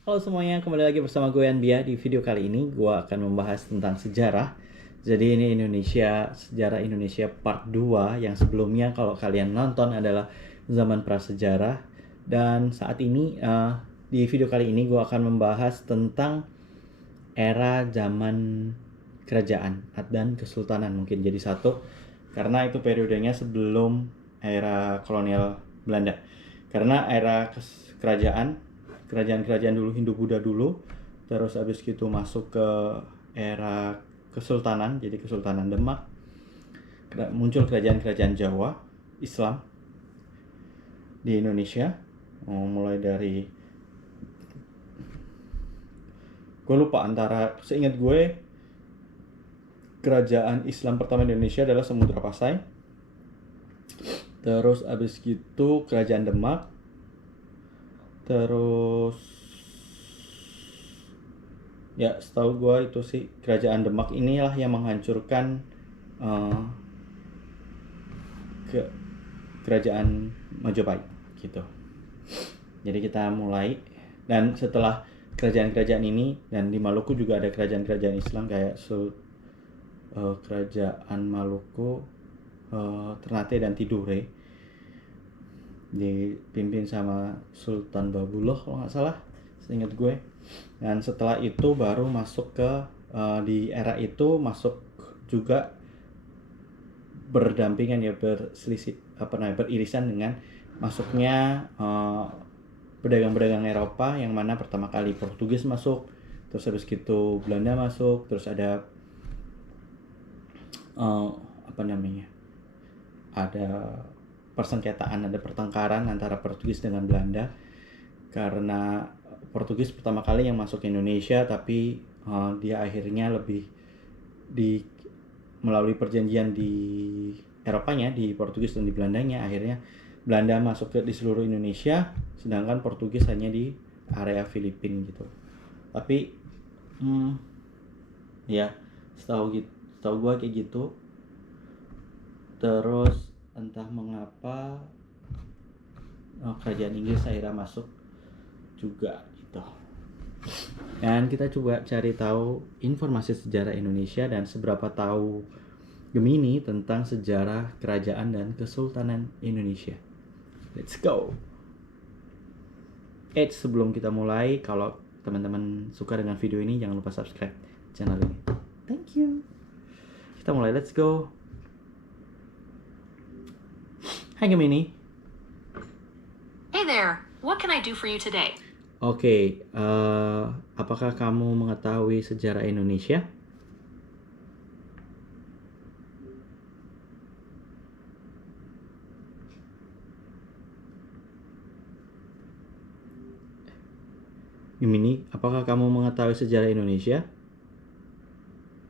Halo semuanya, kembali lagi bersama gue Anbia. Di video kali ini gue akan membahas tentang sejarah. Jadi ini sejarah Indonesia part 2 yang sebelumnya kalau kalian nonton adalah zaman prasejarah. Dan saat ini di video kali ini gue akan membahas tentang era zaman kerajaan dan kesultanan mungkin jadi satu. Karena itu periodenya sebelum era kolonial Belanda. Karena era kerajaan-kerajaan dulu, Hindu-Buddha dulu, terus abis itu masuk ke era kesultanan, jadi Kesultanan Demak, muncul kerajaan-kerajaan Jawa Islam di Indonesia. Mulai dari, gue lupa, antara, seingat gue kerajaan Islam pertama di Indonesia adalah Samudra Pasai. Terus abis gitu kerajaan Demak. Terus ya setahu gue itu sih kerajaan Demak inilah yang menghancurkan ke kerajaan Majapahit gitu. Jadi kita mulai, dan setelah kerajaan-kerajaan ini, dan di Maluku juga ada kerajaan-kerajaan Islam kayak kerajaan Maluku, Ternate dan Tidore, dipimpin sama Sultan Babuloh kalau nggak salah, seingat gue. Dan setelah itu baru masuk ke di era itu masuk juga berdampingan ya, beririsan dengan masuknya pedagang-pedagang Eropa, yang mana pertama kali Portugis masuk, terus habis gitu Belanda masuk, terus ada ada persengketaan, ada pertengkaran antara Portugis dengan Belanda, karena Portugis pertama kali yang masuk ke Indonesia, tapi dia akhirnya lebih melalui perjanjian di Eropanya, di Portugis dan di Belandanya, akhirnya Belanda masuk di seluruh Indonesia, sedangkan Portugis hanya di area Filipina gitu. Tapi ya setahu gue kayak gitu. Terus entah mengapa kerajaan Inggris akhirnya masuk juga gitu. Dan kita coba cari tahu informasi sejarah Indonesia dan seberapa tahu Gemini tentang sejarah kerajaan dan kesultanan Indonesia. Let's go. Sebelum kita mulai, kalau teman-teman suka dengan video ini, jangan lupa subscribe channel ini. Thank you. Kita mulai, let's go. Hai Gemini. Hey there, what can I do for you today? Oke, apakah kamu mengetahui sejarah Indonesia? Gemini, apakah kamu mengetahui sejarah Indonesia?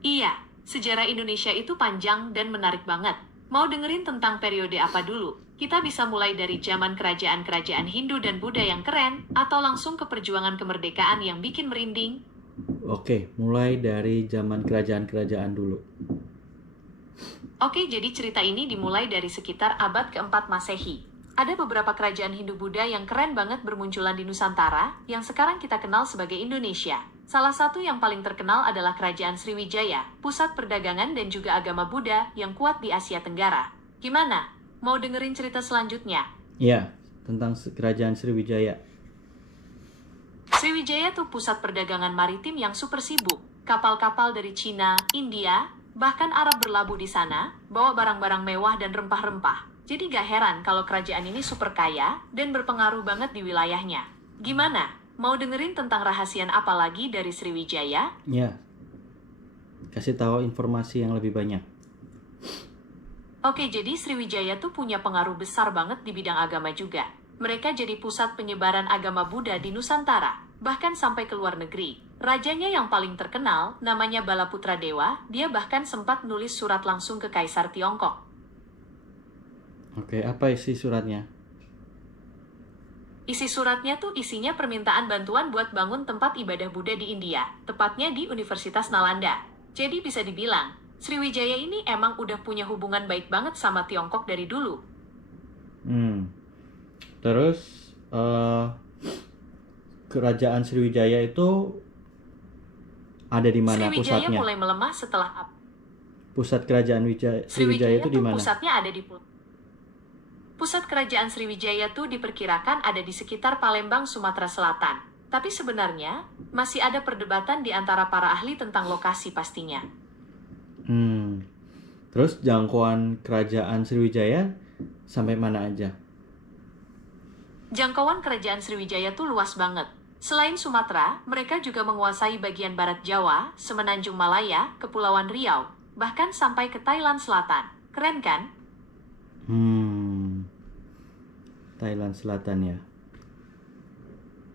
Iya, sejarah Indonesia itu panjang dan menarik banget. Mau dengerin tentang periode apa dulu? Kita bisa mulai dari zaman kerajaan-kerajaan Hindu dan Buddha yang keren, atau langsung ke perjuangan kemerdekaan yang bikin merinding. Oke, mulai dari zaman kerajaan-kerajaan dulu. Oke, jadi cerita ini dimulai dari sekitar abad keempat Masehi. Ada beberapa kerajaan Hindu-Buddha yang keren banget bermunculan di Nusantara, yang sekarang kita kenal sebagai Indonesia. Salah satu yang paling terkenal adalah Kerajaan Sriwijaya, pusat perdagangan dan juga agama Buddha yang kuat di Asia Tenggara. Gimana? Mau dengerin cerita selanjutnya? Ya, tentang kerajaan Sriwijaya. Sriwijaya tuh pusat perdagangan maritim yang super sibuk. Kapal-kapal dari Cina, India, bahkan Arab berlabuh di sana, bawa barang-barang mewah dan rempah-rempah. Jadi gak heran kalau kerajaan ini super kaya dan berpengaruh banget di wilayahnya. Gimana? Mau dengerin tentang rahasian apa lagi dari Sriwijaya? Ya, kasih tahu informasi yang lebih banyak. Oke, jadi Sriwijaya tuh punya pengaruh besar banget di bidang agama juga. Mereka jadi pusat penyebaran agama Buddha di Nusantara, bahkan sampai ke luar negeri. Rajanya yang paling terkenal, namanya Balaputra Dewa, dia bahkan sempat nulis surat langsung ke Kaisar Tiongkok. Oke, apa isi suratnya? Isi suratnya tuh isinya permintaan bantuan buat bangun tempat ibadah Buddha di India, tepatnya di Universitas Nalanda. Jadi bisa dibilang, Sriwijaya ini emang udah punya hubungan baik banget sama Tiongkok dari dulu. Terus kerajaan Sriwijaya itu ada di mana Sriwijaya pusatnya? mulai melemah setelah Pusat kerajaan Sriwijaya itu di tuh mana? pusatnya ada di Pusat kerajaan Sriwijaya tuh diperkirakan ada di sekitar Palembang, Sumatera Selatan. Tapi sebenarnya masih ada perdebatan di antara para ahli tentang lokasi pastinya. Terus jangkauan kerajaan Sriwijaya sampai mana aja? Jangkauan kerajaan Sriwijaya tuh luas banget. Selain Sumatera, mereka juga menguasai bagian barat Jawa, Semenanjung Malaya, Kepulauan Riau, bahkan sampai ke Thailand Selatan. Keren kan? Thailand Selatan ya?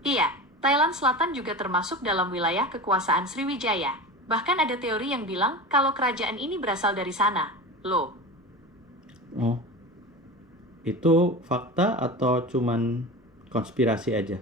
Iya, Thailand Selatan juga termasuk dalam wilayah kekuasaan Sriwijaya. Bahkan ada teori yang bilang kalau kerajaan ini berasal dari sana. Loh. Oh, itu fakta atau cuman konspirasi aja?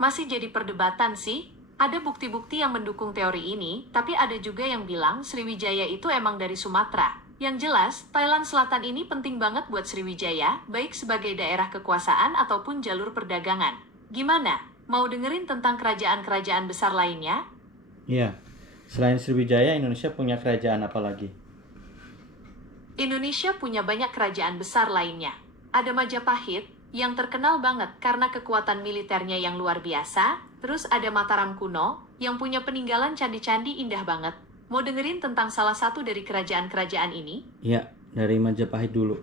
Masih jadi perdebatan sih. Ada bukti-bukti yang mendukung teori ini, tapi ada juga yang bilang Sriwijaya itu emang dari Sumatera. Yang jelas, Thailand Selatan ini penting banget buat Sriwijaya, baik sebagai daerah kekuasaan ataupun jalur perdagangan. Gimana? Mau dengerin tentang kerajaan-kerajaan besar lainnya? Iya. Selain Sriwijaya, Indonesia punya kerajaan apa lagi? Indonesia punya banyak kerajaan besar lainnya. Ada Majapahit, yang terkenal banget karena kekuatan militernya yang luar biasa. Terus ada Mataram kuno, yang punya peninggalan candi-candi indah banget. Mau dengerin tentang salah satu dari kerajaan-kerajaan ini? Iya, dari Majapahit dulu.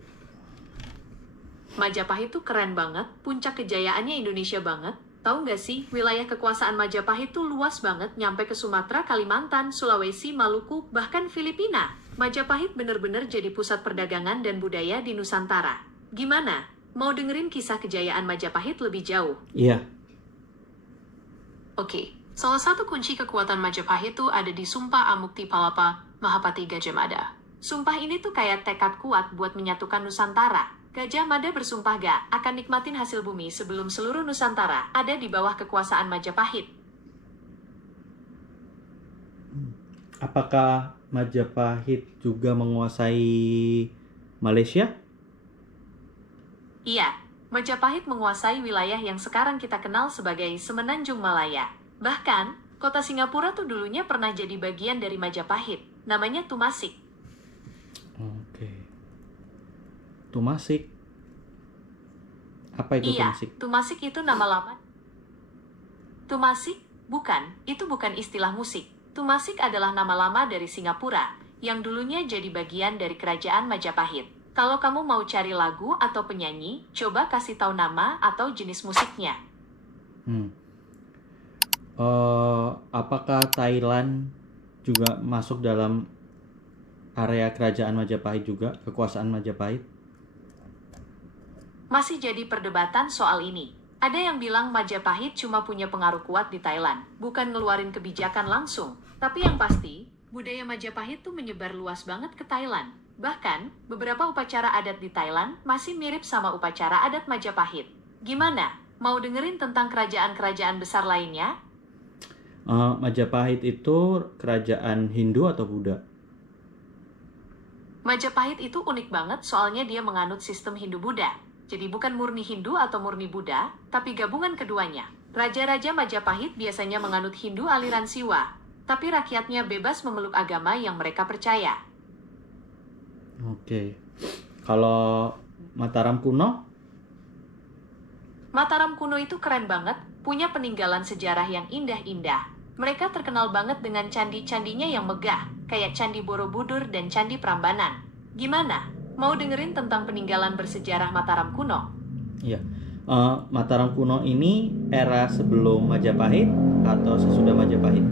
Majapahit tuh keren banget, puncak kejayaannya Indonesia banget. Tahu nggak sih, wilayah kekuasaan Majapahit tuh luas banget, nyampe ke Sumatera, Kalimantan, Sulawesi, Maluku, bahkan Filipina. Majapahit bener-bener jadi pusat perdagangan dan budaya di Nusantara. Gimana? Mau dengerin kisah kejayaan Majapahit lebih jauh? Iya. Oke, salah satu kunci kekuatan Majapahit tuh ada di Sumpah Amukti Palapa, Mahapati Gajah Mada. Sumpah ini tuh kayak tekad kuat buat menyatukan Nusantara. Gajah Mada bersumpah gak akan nikmatin hasil bumi sebelum seluruh Nusantara ada di bawah kekuasaan Majapahit. Apakah Majapahit juga menguasai Malaysia? Iya, Majapahit menguasai wilayah yang sekarang kita kenal sebagai Semenanjung Malaya. Bahkan, kota Singapura tuh dulunya pernah jadi bagian dari Majapahit. Namanya Tumasik. Oke. Tumasik. Apa itu Iya, Tumasik? Tumasik itu nama lama. Tumasik? Bukan, itu bukan istilah musik. Tumasik adalah nama lama dari Singapura, yang dulunya jadi bagian dari kerajaan Majapahit. Kalau kamu mau cari lagu atau penyanyi, coba kasih tahu nama atau jenis musiknya. Apakah Thailand juga masuk dalam area kerajaan Majapahit juga, kekuasaan Majapahit? Masih jadi perdebatan soal ini. Ada yang bilang Majapahit cuma punya pengaruh kuat di Thailand, bukan ngeluarin kebijakan langsung. Tapi yang pasti, budaya Majapahit tuh menyebar luas banget ke Thailand. Bahkan, beberapa upacara adat di Thailand masih mirip sama upacara adat Majapahit. Gimana? Mau dengerin tentang kerajaan-kerajaan besar lainnya? Majapahit itu kerajaan Hindu atau Buddha? Majapahit itu unik banget soalnya dia menganut sistem Hindu-Buddha. Jadi bukan murni Hindu atau murni Buddha, tapi gabungan keduanya. Raja-raja Majapahit biasanya menganut Hindu aliran Siwa, tapi rakyatnya bebas memeluk agama yang mereka percaya. Oke. Kalau Mataram kuno? Mataram kuno itu keren banget, punya peninggalan sejarah yang indah-indah. Mereka terkenal banget dengan candi-candinya yang megah, kayak Candi Borobudur dan Candi Prambanan. Gimana? Mau dengerin tentang peninggalan bersejarah Mataram kuno? Iya. Mataram kuno ini era sebelum Majapahit atau sesudah Majapahit?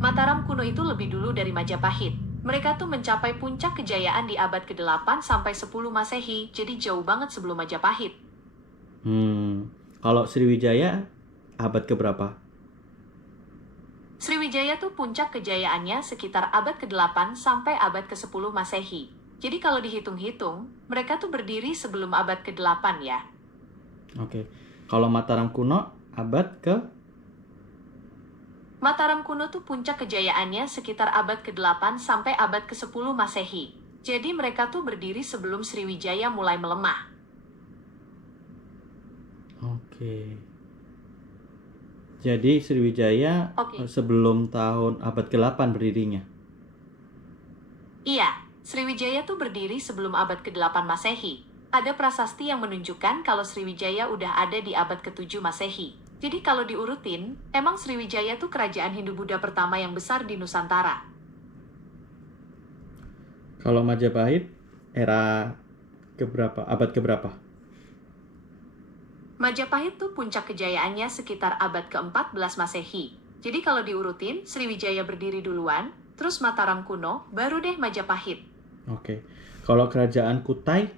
Mataram kuno itu lebih dulu dari Majapahit. Mereka tuh mencapai puncak kejayaan di abad ke-8 sampai 10 Masehi, jadi jauh banget sebelum Majapahit. Kalau Sriwijaya abad keberapa? Sriwijaya tuh puncak kejayaannya sekitar abad ke-8 sampai abad ke-10 Masehi. Jadi kalau dihitung-hitung, mereka tuh berdiri sebelum abad ke-8 ya. Oke. Kalau Mataram kuno abad ke? Mataram kuno tuh puncak kejayaannya sekitar abad ke-8 sampai abad ke-10 Masehi. Jadi mereka tuh berdiri sebelum Sriwijaya mulai melemah. Oke. Jadi Sriwijaya Oke. sebelum tahun abad ke-8 berdirinya. Iya, Sriwijaya tuh berdiri sebelum abad ke-8 Masehi. Ada prasasti yang menunjukkan kalau Sriwijaya udah ada di abad ke-7 Masehi. Jadi kalau diurutin, emang Sriwijaya tuh kerajaan Hindu-Buddha pertama yang besar di Nusantara. Kalau Majapahit era keberapa? Abad keberapa? Majapahit tuh puncak kejayaannya sekitar abad ke-14 Masehi. Jadi kalau diurutin, Sriwijaya berdiri duluan, terus Mataram kuno, baru deh Majapahit. Oke. Kalau kerajaan Kutai?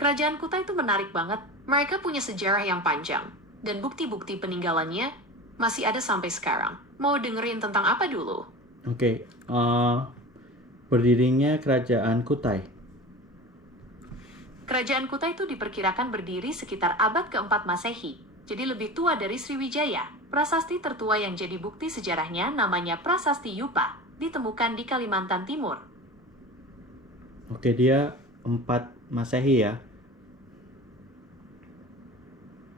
Kerajaan Kutai itu menarik banget. Mereka punya sejarah yang panjang. Dan bukti-bukti peninggalannya masih ada sampai sekarang. Mau dengerin tentang apa dulu? Oke. Berdirinya kerajaan Kutai. Kerajaan Kutai itu diperkirakan berdiri sekitar abad ke-4 Masehi. Jadi lebih tua dari Sriwijaya. Prasasti tertua yang jadi bukti sejarahnya namanya Prasasti Yupa. Ditemukan di Kalimantan Timur. Oke, dia 4 Masehi ya.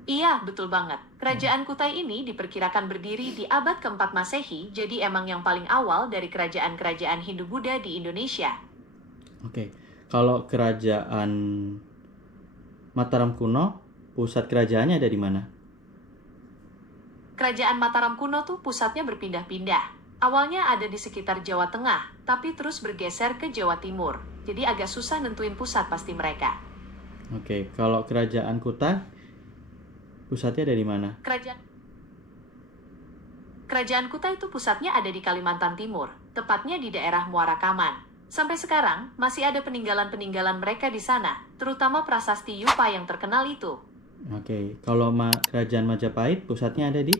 Iya, betul banget. Kerajaan Kutai ini diperkirakan berdiri di abad ke-4 Masehi, jadi emang yang paling awal dari kerajaan-kerajaan Hindu-Buddha di Indonesia. Oke. Kalau kerajaan Mataram kuno, pusat kerajaannya ada di mana? Kerajaan Mataram kuno tuh pusatnya berpindah-pindah. Awalnya ada di sekitar Jawa Tengah, tapi terus bergeser ke Jawa Timur. Jadi agak susah nentuin pusat pasti mereka. Oke. Kalau kerajaan Kutai, pusatnya ada di mana? Kerajaan Kutai itu pusatnya ada di Kalimantan Timur, tepatnya di daerah Muara Kaman. Sampai sekarang, masih ada peninggalan-peninggalan mereka di sana, terutama prasasti Yupa yang terkenal itu. Oke. Kalau kerajaan Majapahit, pusatnya ada di?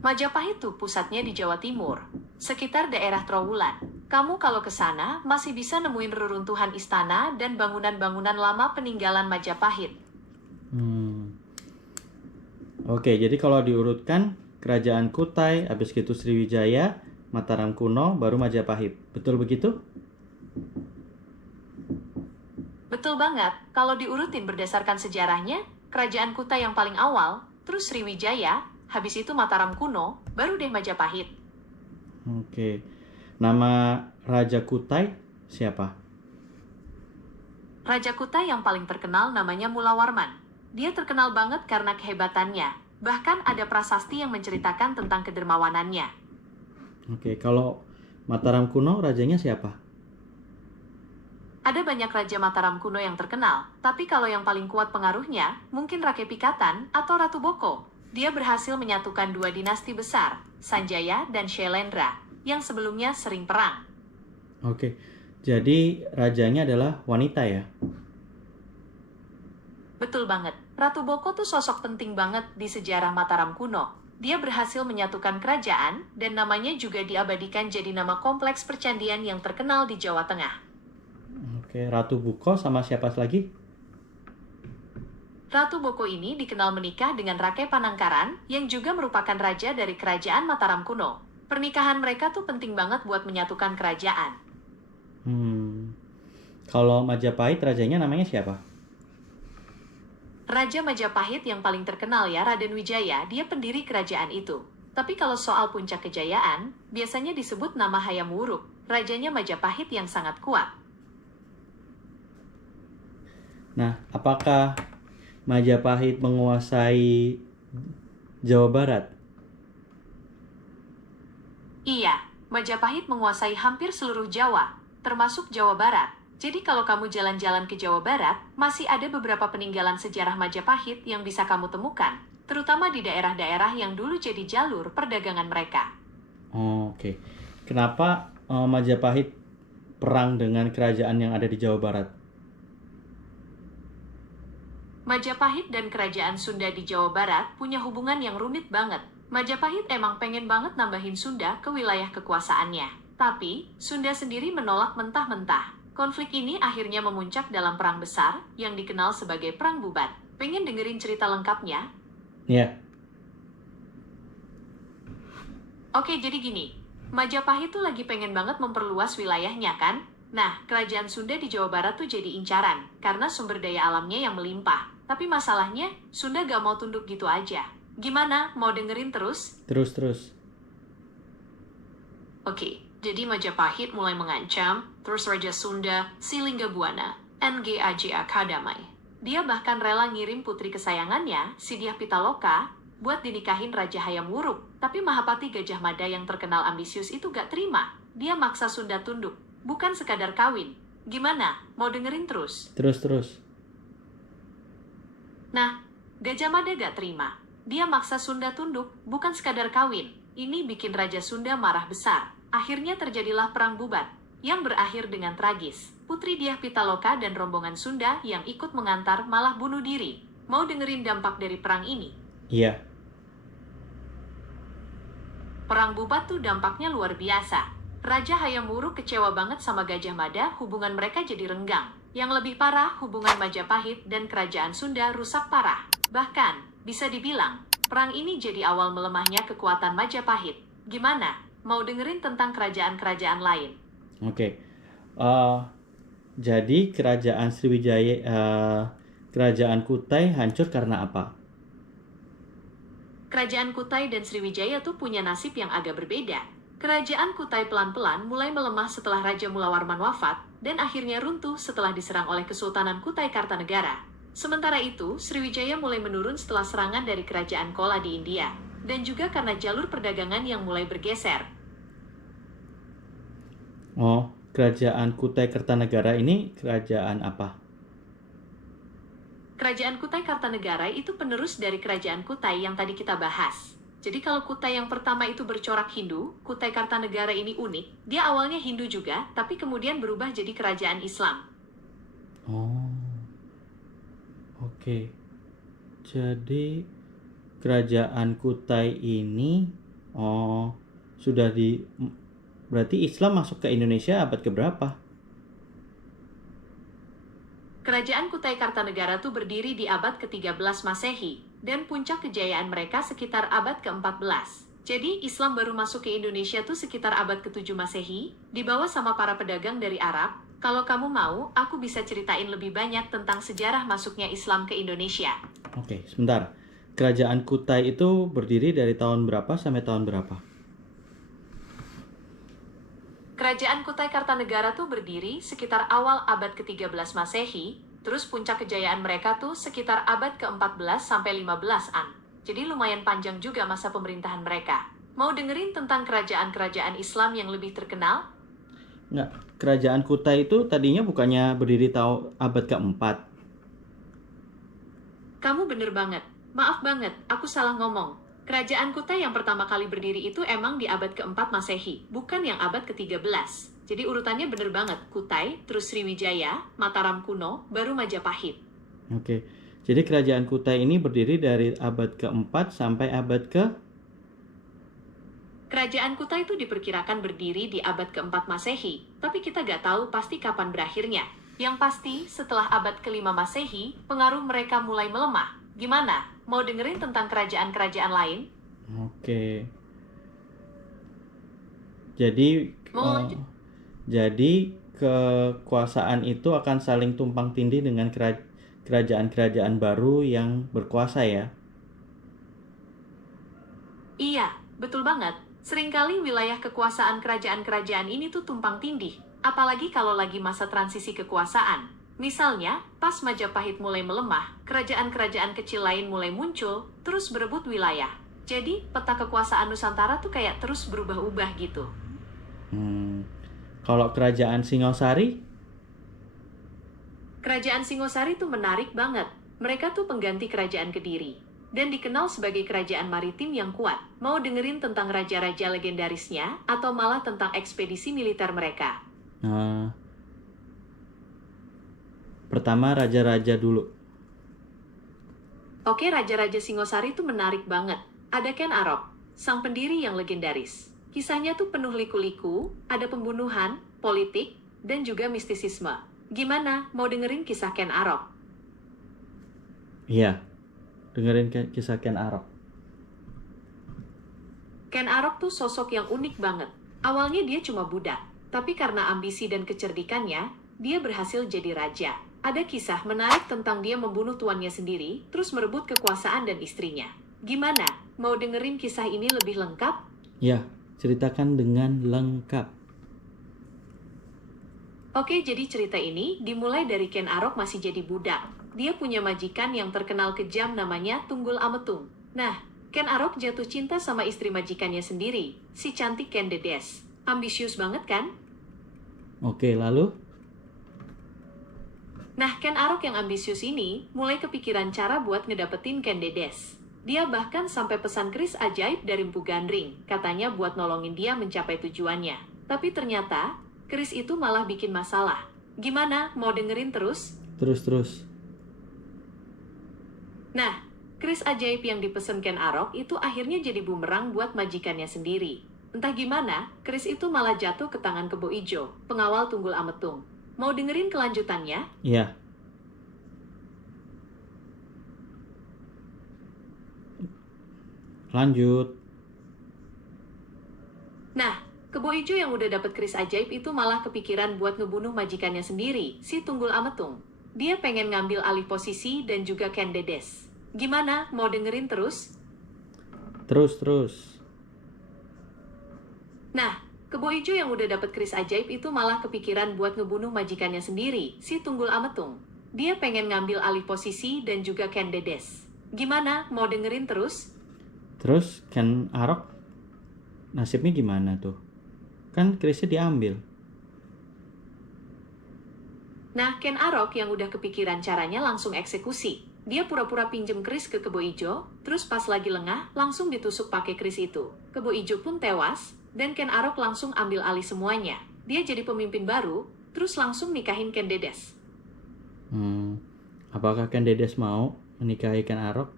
Majapahit tuh pusatnya di Jawa Timur, sekitar daerah Trowulan. Kamu kalau ke sana, masih bisa nemuin reruntuhan istana dan bangunan-bangunan lama peninggalan Majapahit. Oke, jadi kalau diurutkan, kerajaan Kutai, habis gitu Sriwijaya, Mataram kuno, baru Majapahit. Betul begitu? Betul banget, kalau diurutin berdasarkan sejarahnya, kerajaan Kutai yang paling awal, terus Sriwijaya, habis itu Mataram kuno, baru deh Majapahit. Oke. Nama Raja Kutai siapa? Raja Kutai yang paling terkenal namanya Mulawarman. Dia terkenal banget karena kehebatannya. Bahkan ada prasasti yang menceritakan tentang kedermawanannya. Oke, kalau Mataram kuno, rajanya siapa? Ada banyak Raja Mataram kuno yang terkenal, tapi kalau yang paling kuat pengaruhnya, mungkin Rake Pikatan atau Ratu Boko. Dia berhasil menyatukan dua dinasti besar, Sanjaya dan Shailendra, yang sebelumnya sering perang. Oke, jadi rajanya adalah wanita ya? Betul banget, Ratu Boko tuh sosok penting banget di sejarah Mataram kuno. Dia berhasil menyatukan kerajaan, dan namanya juga diabadikan jadi nama kompleks percandian yang terkenal di Jawa Tengah. Oke, Ratu Buko sama siapa lagi? Ratu Boko ini dikenal menikah dengan Rake Panangkaran, yang juga merupakan raja dari kerajaan Mataram kuno. Pernikahan mereka tuh penting banget buat menyatukan kerajaan. Kalau Majapahit, rajanya namanya siapa? Raja Majapahit yang paling terkenal ya Raden Wijaya, dia pendiri kerajaan itu. Tapi kalau soal puncak kejayaan, biasanya disebut nama Hayam Wuruk, rajanya Majapahit yang sangat kuat. Nah, apakah Majapahit menguasai Jawa Barat? Iya, Majapahit menguasai hampir seluruh Jawa, termasuk Jawa Barat. Jadi kalau kamu jalan-jalan ke Jawa Barat, masih ada beberapa peninggalan sejarah Majapahit yang bisa kamu temukan, terutama di daerah-daerah yang dulu jadi jalur perdagangan mereka. Oke. Kenapa Majapahit perang dengan kerajaan yang ada di Jawa Barat? Majapahit dan kerajaan Sunda di Jawa Barat punya hubungan yang rumit banget. Majapahit emang pengen banget nambahin Sunda ke wilayah kekuasaannya. Tapi, Sunda sendiri menolak mentah-mentah. Konflik ini akhirnya memuncak dalam perang besar yang dikenal sebagai Perang Bubat. Pengen dengerin cerita lengkapnya? Ya. Oke, jadi gini. Majapahit tuh lagi pengen banget memperluas wilayahnya kan? Nah, kerajaan Sunda di Jawa Barat tuh jadi incaran, karena sumber daya alamnya yang melimpah. Tapi masalahnya, Sunda gak mau tunduk gitu aja. Gimana, mau dengerin terus? Terus. Oke, jadi Majapahit mulai mengancam, terus Raja Sunda, Silinggabuana, NGAJA Kadamai. Dia bahkan rela ngirim putri kesayangannya, Sidiah Pitaloka, buat dinikahin Raja Hayam Wuruk. Tapi Mahapati Gajah Mada yang terkenal ambisius itu gak terima. Dia maksa Sunda tunduk, bukan sekadar kawin. Gimana, mau dengerin terus? Terus. Nah, Gajah Mada gak terima. Dia maksa Sunda tunduk, bukan sekadar kawin. Ini bikin Raja Sunda marah besar. Akhirnya terjadilah perang Bubat, yang berakhir dengan tragis. Putri Diah Pitaloka dan rombongan Sunda yang ikut mengantar malah bunuh diri. Mau dengerin dampak dari perang ini? Iya. Perang Bubat tuh dampaknya luar biasa. Raja Hayam Wuruk kecewa banget sama Gajah Mada, hubungan mereka jadi renggang. Yang lebih parah, hubungan Majapahit dan kerajaan Sunda rusak parah. Bahkan, bisa dibilang, perang ini jadi awal melemahnya kekuatan Majapahit. Gimana? Mau dengerin tentang kerajaan-kerajaan lain? Oke. Jadi kerajaan Sriwijaya, kerajaan Kutai hancur karena apa? Kerajaan Kutai dan Sriwijaya tuh punya nasib yang agak berbeda. Kerajaan Kutai pelan-pelan mulai melemah setelah Raja Mulawarman wafat, dan akhirnya runtuh setelah diserang oleh Kesultanan Kutai Kartanegara. Sementara itu, Sriwijaya mulai menurun setelah serangan dari Kerajaan Kola di India, dan juga karena jalur perdagangan yang mulai bergeser. Oh, kerajaan Kutai Kartanegara ini kerajaan apa? Kerajaan Kutai Kartanegara itu penerus dari Kerajaan Kutai yang tadi kita bahas. Jadi kalau Kutai yang pertama itu bercorak Hindu, Kutai Kartanegara ini unik. Dia awalnya Hindu juga, tapi kemudian berubah jadi kerajaan Islam. Oh, oke. Jadi kerajaan Kutai ini, sudah berarti Islam masuk ke Indonesia abad keberapa? Kerajaan Kutai Kartanegara tuh berdiri di abad ke-13 Masehi, dan puncak kejayaan mereka sekitar abad ke-14. Jadi Islam baru masuk ke Indonesia tuh sekitar abad ke-7 Masehi, dibawa sama para pedagang dari Arab. Kalau kamu mau, aku bisa ceritain lebih banyak tentang sejarah masuknya Islam ke Indonesia. Oke, sebentar. Kerajaan Kutai itu berdiri dari tahun berapa sampai tahun berapa? Kerajaan Kutai Kartanegara tuh berdiri sekitar awal abad ke-13 Masehi, terus puncak kejayaan mereka tuh sekitar abad ke-14 sampai 15-an. Jadi lumayan panjang juga masa pemerintahan mereka. Mau dengerin tentang kerajaan-kerajaan Islam yang lebih terkenal? Nggak, kerajaan Kutai itu tadinya bukannya berdiri tahun abad ke-4. Kamu bener banget. Maaf banget, aku salah ngomong. Kerajaan Kutai yang pertama kali berdiri itu emang di abad ke-4 Masehi, bukan yang abad ke-13. Jadi urutannya bener banget, Kutai, terus Sriwijaya, Mataram kuno, baru Majapahit. Oke, jadi kerajaan Kutai ini berdiri dari abad ke-4 sampai abad ke... Kerajaan Kutai itu diperkirakan berdiri di abad ke-4 Masehi, tapi kita gak tahu pasti kapan berakhirnya. Yang pasti, setelah abad ke-5 Masehi, pengaruh mereka mulai melemah. Gimana? Mau dengerin tentang kerajaan-kerajaan lain? Oke. Jadi kekuasaan itu akan saling tumpang tindih dengan kerajaan-kerajaan baru yang berkuasa ya? Iya, betul banget. Seringkali wilayah kekuasaan kerajaan-kerajaan ini tuh tumpang tindih. Apalagi kalau lagi masa transisi kekuasaan. Misalnya, pas Majapahit mulai melemah, kerajaan-kerajaan kecil lain mulai muncul, terus berebut wilayah. Jadi, peta kekuasaan Nusantara tuh kayak terus berubah-ubah gitu. Kalau kerajaan Singosari? Kerajaan Singosari tuh menarik banget. Mereka tuh pengganti kerajaan Kediri. Dan dikenal sebagai kerajaan maritim yang kuat. Mau dengerin tentang raja-raja legendarisnya, atau malah tentang ekspedisi militer mereka? Pertama raja-raja dulu. Oke, raja-raja Singosari itu menarik banget. Ada Ken Arok, sang pendiri yang legendaris. Kisahnya tuh penuh liku-liku, ada pembunuhan, politik, dan juga mistisisme. Gimana? Mau dengerin kisah Ken Arok? Iya, dengerin kisah Ken Arok. Ken Arok tuh sosok yang unik banget. Awalnya dia cuma budak. Tapi karena ambisi dan kecerdikannya, dia berhasil jadi raja. Ada kisah menarik tentang dia membunuh tuannya sendiri, terus merebut kekuasaan dan istrinya. Gimana? Mau dengerin kisah ini lebih lengkap? Ya, ceritakan dengan lengkap. Oke, jadi cerita ini dimulai dari Ken Arok masih jadi budak. Dia punya majikan yang terkenal kejam namanya Tunggul Ametung. Nah, Ken Arok jatuh cinta sama istri majikannya sendiri, si cantik Ken Dedes. Ambisius banget kan? Oke, lalu? Nah, Ken Arok yang ambisius ini mulai kepikiran cara buat ngedapetin Ken Dedes. Dia bahkan sampai pesan keris ajaib dari Mpu Gandring, katanya buat nolongin dia mencapai tujuannya. Tapi ternyata, keris itu malah bikin masalah. Gimana? Mau dengerin terus? Terus. Nah, keris ajaib yang dipesen Ken Arok itu akhirnya jadi bumerang buat majikannya sendiri. Entah gimana, keris itu malah jatuh ke tangan Kebo Ijo, pengawal Tunggul Ametung. Mau dengerin kelanjutannya? Iya. Lanjut. Nah, Kebo Ijo yang udah dapet keris ajaib itu malah kepikiran buat ngebunuh majikannya sendiri, si Tunggul Ametung. Dia pengen ngambil alih posisi dan juga Ken Dedes. Gimana? Mau dengerin terus? Terus. Nah, Kebo Ijo yang udah dapet keris ajaib itu malah kepikiran buat ngebunuh majikannya sendiri, si Tunggul Ametung. Dia pengen ngambil alih posisi dan juga Ken Dedes. Gimana? Mau dengerin terus? Terus Ken Arok nasibnya gimana tuh? Kan kerisnya diambil. Nah, Ken Arok yang udah kepikiran caranya langsung eksekusi. Dia pura-pura pinjem keris ke Kebo Ijo, terus pas lagi lengah, langsung ditusuk pakai keris itu. Kebo Ijo pun tewas, dan Ken Arok langsung ambil alih semuanya. Dia jadi pemimpin baru, terus langsung nikahin Ken Dedes. Apakah Ken Dedes mau menikahi Ken Arok?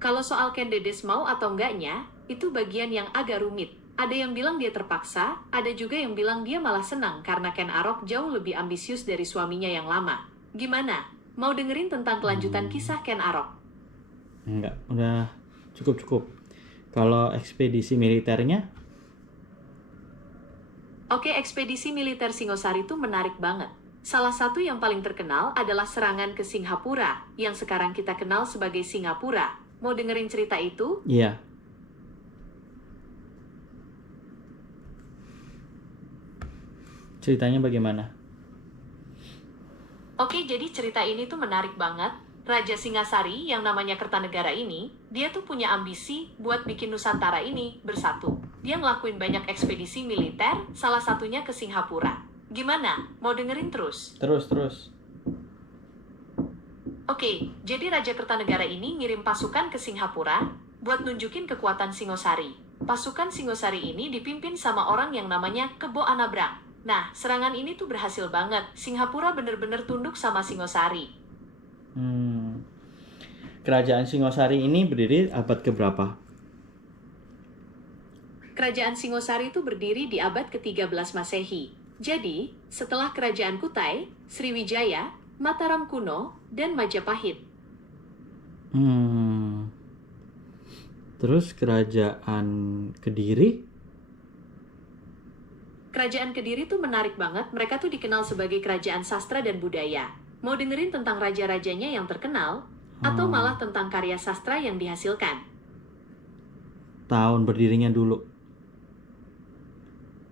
Kalau soal Ken Dedes mau atau enggaknya, itu bagian yang agak rumit. Ada yang bilang dia terpaksa, ada juga yang bilang dia malah senang karena Ken Arok jauh lebih ambisius dari suaminya yang lama. Gimana? Mau dengerin tentang kelanjutan kisah Ken Arok? Enggak, udah cukup. Kalau ekspedisi militernya? Oke, ekspedisi militer Singosari itu menarik banget. Salah satu yang paling terkenal adalah serangan ke Singhapura, yang sekarang kita kenal sebagai Singapura. Mau dengerin cerita itu? Iya. Ceritanya bagaimana? Oke, jadi cerita ini tuh menarik banget. Raja Singasari yang namanya Kertanegara ini, dia tuh punya ambisi buat bikin Nusantara ini bersatu. Dia ngelakuin banyak ekspedisi militer, salah satunya ke Singapura. Gimana? Mau dengerin terus? Terus. Oke, jadi Raja Kertanegara ini ngirim pasukan ke Singapura buat nunjukin kekuatan Singosari. Pasukan Singosari ini dipimpin sama orang yang namanya Kebo Anabrang. Nah, serangan ini tuh berhasil banget. Singapura bener-bener tunduk sama Singosari. Kerajaan Singosari ini berdiri abad keberapa? Kerajaan Singosari itu berdiri di abad ke-13 Masehi. Jadi, setelah Kerajaan Kutai, Sriwijaya, Mataram kuno, dan Majapahit. Terus Kerajaan Kediri? Kerajaan Kediri tuh menarik banget. Mereka tuh dikenal sebagai kerajaan sastra dan budaya. Mau dengerin tentang raja-rajanya yang terkenal? Atau malah tentang karya sastra yang dihasilkan? Tahun berdirinya dulu.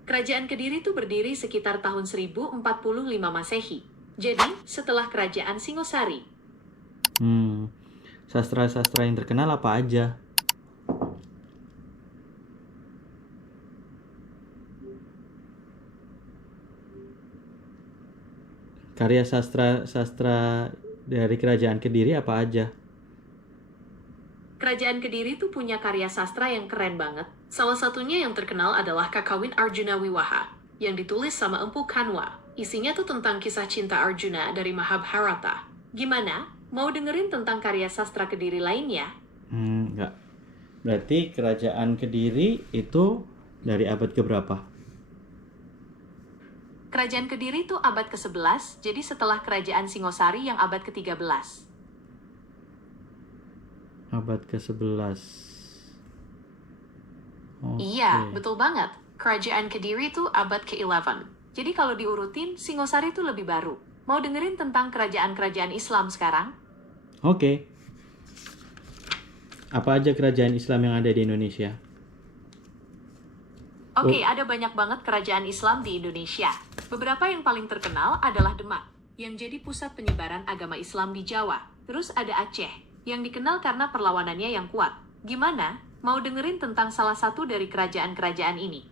Kerajaan Kediri tuh berdiri sekitar tahun 1045 Masehi. Jadi, setelah Kerajaan Singosari. Sastra-sastra yang terkenal apa aja? Karya sastra dari Kerajaan Kediri apa aja? Kerajaan Kediri tuh punya karya sastra yang keren banget. Salah satunya yang terkenal adalah Kakawin Arjuna Wiwaha, yang ditulis sama Empu Kanwa. Isinya tuh tentang kisah cinta Arjuna dari Mahabharata. Gimana? Mau dengerin tentang karya sastra Kediri lainnya? Enggak. Berarti Kerajaan Kediri itu dari abad keberapa? Kerajaan Kediri tuh abad ke-11, jadi setelah Kerajaan Singosari yang abad ke-13. Abad ke-11. Iya, betul banget. Kerajaan Kediri itu abad ke-11. Jadi kalau diurutin, Singosari itu lebih baru. Mau dengerin tentang kerajaan-kerajaan Islam sekarang? Oke. Apa aja kerajaan Islam yang ada di Indonesia? Oke, ada banyak banget kerajaan Islam di Indonesia. Beberapa yang paling terkenal adalah Demak, yang jadi pusat penyebaran agama Islam di Jawa. Terus ada Aceh, yang dikenal karena perlawanannya yang kuat. Gimana? Mau dengerin tentang salah satu dari kerajaan-kerajaan ini?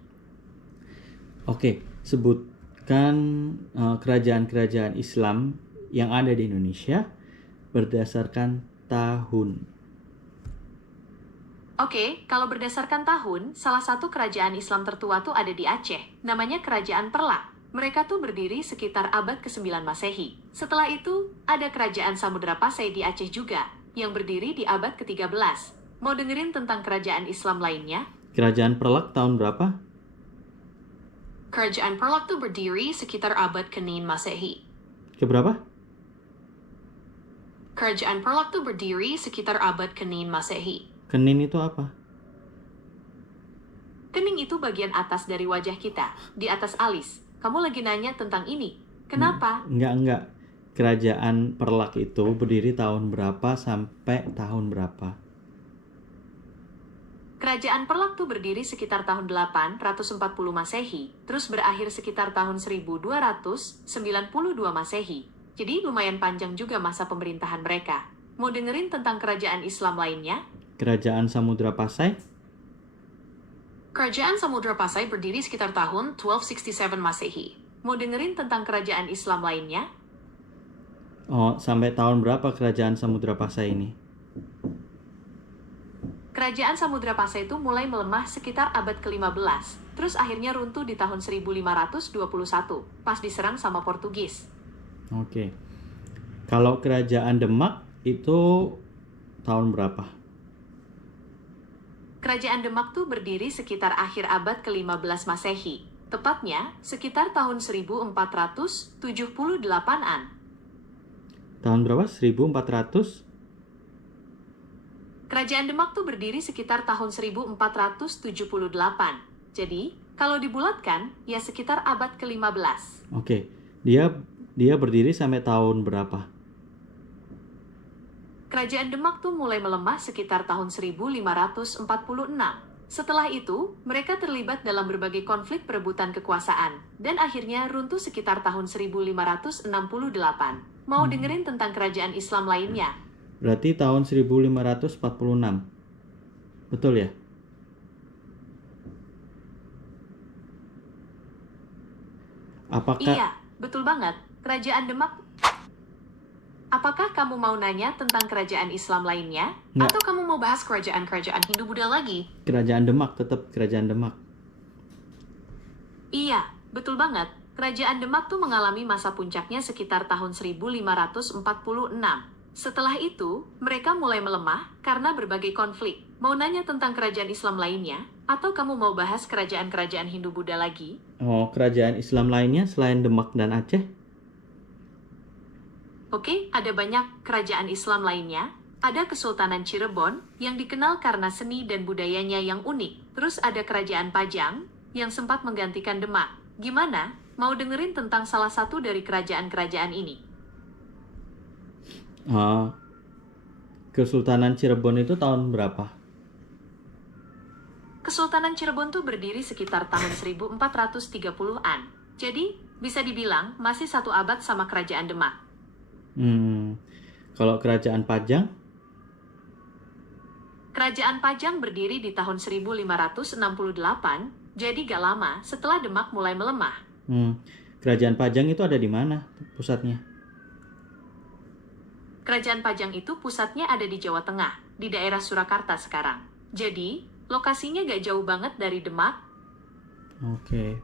Oke, sebutkan kerajaan-kerajaan Islam yang ada di Indonesia berdasarkan tahun. Oke, kalau berdasarkan tahun, salah satu kerajaan Islam tertua tuh ada di Aceh. Namanya Kerajaan Perlak. Mereka tuh berdiri sekitar abad ke-9 Masehi. Setelah itu, ada Kerajaan Samudra Pasai di Aceh juga, yang berdiri di abad ke-13. Mau dengerin tentang kerajaan Islam lainnya? Kerajaan Perlak tahun berapa? Kerajaan Perlak tuh berdiri sekitar abad ke-9 Masehi. Keberapa? Kerajaan Perlak tuh berdiri sekitar abad ke-9 Masehi. Kenin itu apa? Kening itu bagian atas dari wajah kita, di atas alis. Kamu lagi nanya tentang ini. Kenapa? Enggak. Kerajaan Perlak itu berdiri tahun berapa sampai tahun berapa? Kerajaan Perlak tuh berdiri sekitar tahun 840 Masehi, terus berakhir sekitar tahun 1292 Masehi. Jadi lumayan panjang juga masa pemerintahan mereka. Mau dengerin tentang kerajaan Islam lainnya? Kerajaan Samudra Pasai? Kerajaan Samudra Pasai berdiri sekitar tahun 1267 Masehi. Mau dengerin tentang kerajaan Islam lainnya? Oh, sampai tahun berapa kerajaan Samudra Pasai ini? Kerajaan Samudra Pasai itu mulai melemah sekitar abad ke-15, terus akhirnya runtuh di tahun 1521, pas diserang sama Portugis. Oke. Kalau kerajaan Demak itu tahun berapa? Kerajaan Demak tuh berdiri sekitar akhir abad ke-15 Masehi, tepatnya sekitar tahun 1478-an. Tahun berapa? 1400? Kerajaan Demak tuh berdiri sekitar tahun 1478. Jadi, kalau dibulatkan, ya sekitar abad ke-15. Oke. Dia berdiri sampai tahun berapa? Kerajaan Demak tuh mulai melemah sekitar tahun 1546. Setelah itu, mereka terlibat dalam berbagai konflik perebutan kekuasaan, dan akhirnya runtuh sekitar tahun 1568. Mau dengerin tentang kerajaan Islam lainnya? Berarti tahun 1546. Betul ya? Apakah Iya, betul banget. Kerajaan Demak. Apakah kamu mau nanya tentang kerajaan Islam lainnya? Nggak. Atau kamu mau bahas kerajaan-kerajaan Hindu-Buddha lagi? kerajaan Demak tetap kerajaan Demak? Iya, betul banget. Kerajaan Demak tuh mengalami masa puncaknya sekitar tahun 1546. Setelah itu, mereka mulai melemah karena berbagai konflik. Mau nanya tentang kerajaan Islam lainnya? Atau kamu mau bahas kerajaan-kerajaan Hindu-Buddha lagi? Oh, kerajaan Islam lainnya selain Demak dan Aceh? Oke, ada banyak kerajaan Islam lainnya. Ada Kesultanan Cirebon, yang dikenal karena seni dan budayanya yang unik. Terus ada Kerajaan Pajang, yang sempat menggantikan Demak. Gimana? Mau dengerin tentang salah satu dari kerajaan-kerajaan ini? Kesultanan Cirebon itu tahun berapa? Kesultanan Cirebon tuh berdiri sekitar tahun 1430-an. Jadi, bisa dibilang masih satu abad sama Kerajaan Demak. Kalau kerajaan Pajang? Kerajaan Pajang berdiri di tahun 1568, jadi gak lama setelah Demak mulai melemah. Kerajaan Pajang itu ada di mana pusatnya? Kerajaan Pajang itu pusatnya ada di Jawa Tengah, di daerah Surakarta sekarang. Jadi, lokasinya gak jauh banget dari Demak. Oke.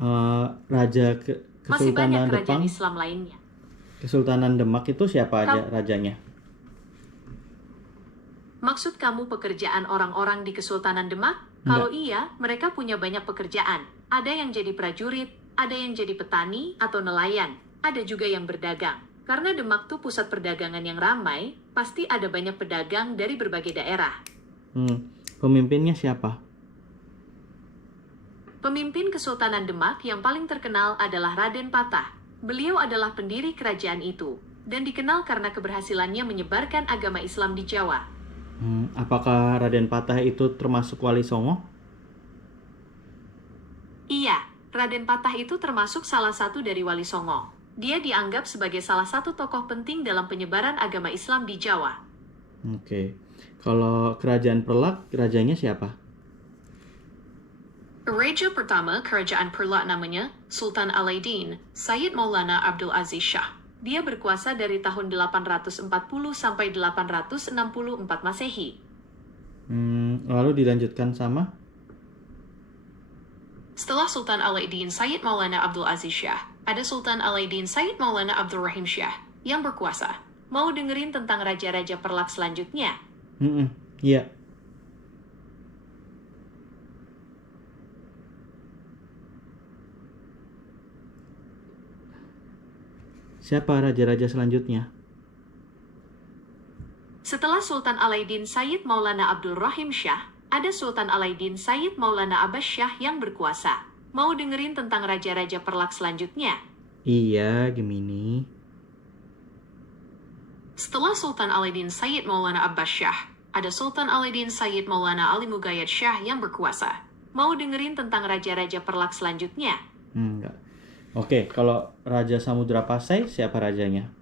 Masih banyak Kesultanan kerajaan Demak. Islam lainnya. Kesultanan Demak itu siapa aja rajanya? Maksud kamu pekerjaan orang-orang di Kesultanan Demak? Kalau iya, mereka punya banyak pekerjaan. Ada yang jadi prajurit, ada yang jadi petani atau nelayan, ada juga yang berdagang. Karena Demak tuh pusat perdagangan yang ramai, pasti ada banyak pedagang dari berbagai daerah. Pemimpinnya siapa? Pemimpin Kesultanan Demak yang paling terkenal adalah Raden Patah. Beliau adalah pendiri kerajaan itu, dan dikenal karena keberhasilannya menyebarkan agama Islam di Jawa. Apakah Raden Patah itu termasuk Wali Songo? Iya, Raden Patah itu termasuk salah satu dari Wali Songo. Dia dianggap sebagai salah satu tokoh penting dalam penyebaran agama Islam di Jawa. Oke. Kalau Kerajaan Perlak, rajanya siapa? Raja pertama Kerajaan Perlak namanya Sultan Alaidin Sayyid Maulana Abdul Aziz Shah. Dia berkuasa dari tahun 840 sampai 864 Masehi. Lalu dilanjutkan sama? Setelah Sultan Alaidin Sayyid Maulana Abdul Aziz Shah, ada Sultan Alaidin Sayyid Maulana Abdul Rahim Shah yang berkuasa. Mau dengerin tentang raja-raja Perlak selanjutnya? Iya. Siapa raja-raja selanjutnya? Setelah Sultan Alaidin Sayyid Maulana Abdul Rahim Shah, ada Sultan Alaidin Sayyid Maulana Abbas Shah yang berkuasa. Mau dengerin tentang raja-raja Perlak selanjutnya? Iya, Gemini. Setelah Sultan Alaidin Sayyid Maulana Abbas Shah, ada Sultan Alaidin Sayyid Maulana Ali Mugayyad Shah yang berkuasa. Mau dengerin tentang raja-raja Perlak selanjutnya? Enggak. Oke, kalau Raja Samudra Pasai, siapa rajanya?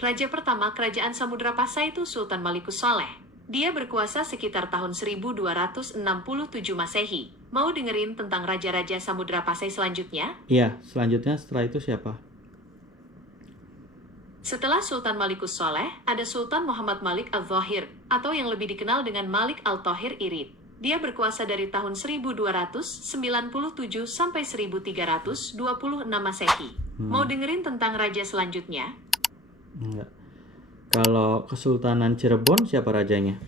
Raja pertama Kerajaan Samudra Pasai itu Sultan Malikus Saleh. Dia berkuasa sekitar tahun 1267 Masehi. Mau dengerin tentang raja-raja Samudra Pasai selanjutnya? Iya, selanjutnya setelah itu siapa? Setelah Sultan Malikus Saleh, ada Sultan Muhammad Malik Al-Zahir, atau yang lebih dikenal dengan Malik Al-Tahir Irid. Dia berkuasa dari tahun 1297 sampai 1326 Masehi. Mau dengerin tentang raja selanjutnya? Enggak. Kalau Kesultanan Cirebon, siapa rajanya?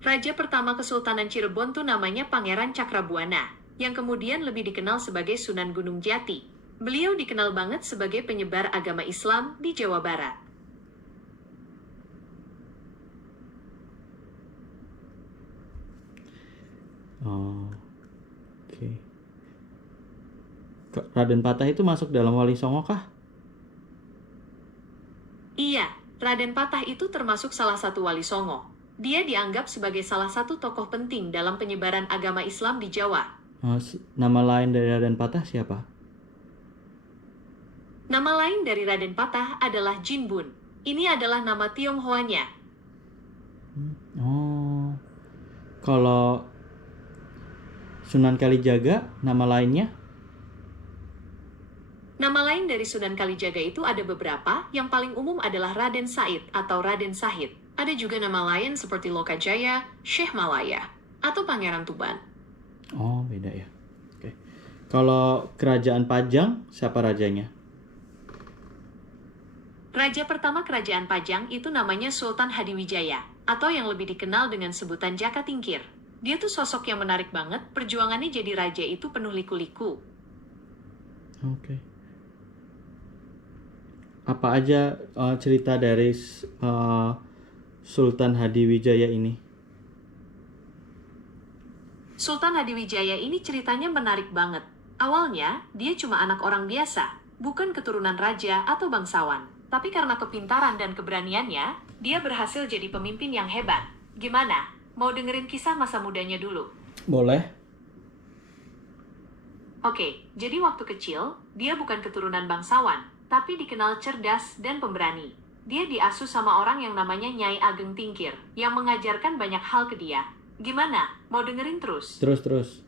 Raja pertama Kesultanan Cirebon tuh namanya Pangeran Cakrabuana, yang kemudian lebih dikenal sebagai Sunan Gunung Jati. Beliau dikenal banget sebagai penyebar agama Islam di Jawa Barat. Oh, oke. Raden Patah itu masuk dalam Wali Songo kah? Iya, Raden Patah itu termasuk salah satu Wali Songo. Dia dianggap sebagai salah satu tokoh penting dalam penyebaran agama Islam di Jawa. Nama lain dari Raden Patah siapa? Nama lain dari Raden Patah adalah Jinbun. Ini adalah nama Tionghoanya. Oh, kalau Sunan Kalijaga, nama lainnya? Nama lain dari Sunan Kalijaga itu ada beberapa, yang paling umum adalah Raden Said atau Raden Sahid. Ada juga nama lain seperti Lokajaya, Syekh Malaya, atau Pangeran Tuban. Oh, beda ya. Oke. Kalau Kerajaan Pajang, siapa rajanya? Raja pertama Kerajaan Pajang itu namanya Sultan Hadiwijaya, atau yang lebih dikenal dengan sebutan Jaka Tingkir. Dia tuh sosok yang menarik banget, perjuangannya jadi raja itu penuh liku-liku. Oke. Apa aja cerita dari Sultan Hadiwijaya ini? Sultan Hadiwijaya ini ceritanya menarik banget. Awalnya, dia cuma anak orang biasa, bukan keturunan raja atau bangsawan. Tapi karena kepintaran dan keberaniannya, dia berhasil jadi pemimpin yang hebat. Gimana? Mau dengerin kisah masa mudanya dulu? Boleh. Oke, jadi waktu kecil, dia bukan keturunan bangsawan, tapi dikenal cerdas dan pemberani. Dia diasuh sama orang yang namanya Nyai Ageng Tingkir, yang mengajarkan banyak hal ke dia. Gimana? Mau dengerin terus? Terus.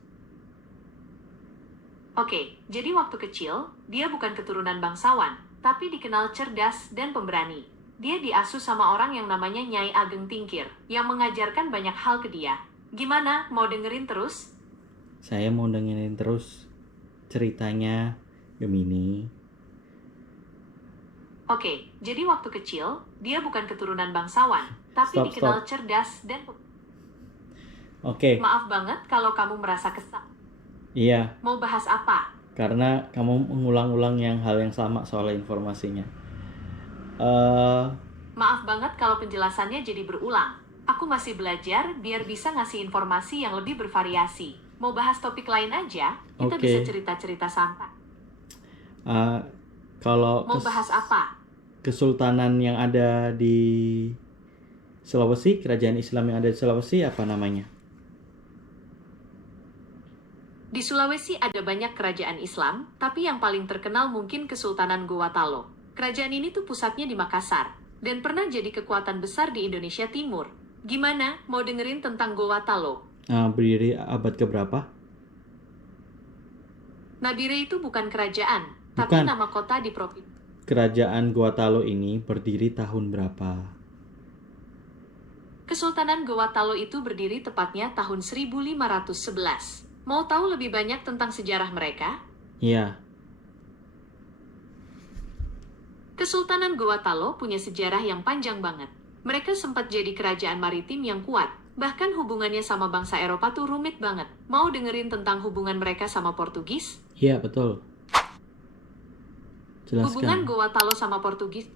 Oke, jadi waktu kecil, dia bukan keturunan bangsawan, tapi dikenal cerdas dan pemberani. Dia diasuh sama orang yang namanya Nyai Ageng Tingkir, yang mengajarkan banyak hal ke dia. Gimana? Mau dengerin terus? Saya mau dengerin terus ceritanya, Gemini. Oke, jadi waktu kecil, dia bukan keturunan bangsawan, tapi dikenal cerdas dan... Oke. Maaf banget kalau kamu merasa kesal. Iya. Mau bahas apa? Karena kamu mengulang-ulang hal yang sama soal informasinya. Maaf banget kalau penjelasannya jadi berulang. Aku masih belajar biar bisa ngasih informasi yang lebih bervariasi. Mau bahas topik lain aja? Kita bisa Oke. cerita-cerita santai. Uh, kalau Mau bahas apa? kesultanan yang ada di Sulawesi, kerajaan Islam yang ada di Sulawesi apa namanya? Di Sulawesi ada banyak kerajaan Islam, tapi yang paling terkenal mungkin Kesultanan Gowatalo. Kerajaan ini tuh pusatnya di Makassar, dan pernah jadi kekuatan besar di Indonesia Timur. Gimana? Mau dengerin tentang Gowatalo? Berdiri abad keberapa? Nabire itu bukan kerajaan, tapi Bukan. nama kota di provinsi. Kerajaan Gowatalo ini berdiri tahun berapa? Kesultanan Gowatalo itu berdiri tepatnya tahun 1511. Mau tahu lebih banyak tentang sejarah mereka? Iya. Kesultanan Gowatalo punya sejarah yang panjang banget. Mereka sempat jadi kerajaan maritim yang kuat. Bahkan hubungannya sama bangsa Eropa tuh rumit banget. Mau dengerin tentang hubungan mereka sama Portugis? Iya, betul. Hubungan Jelaskan. Gowatalo sama Portugis.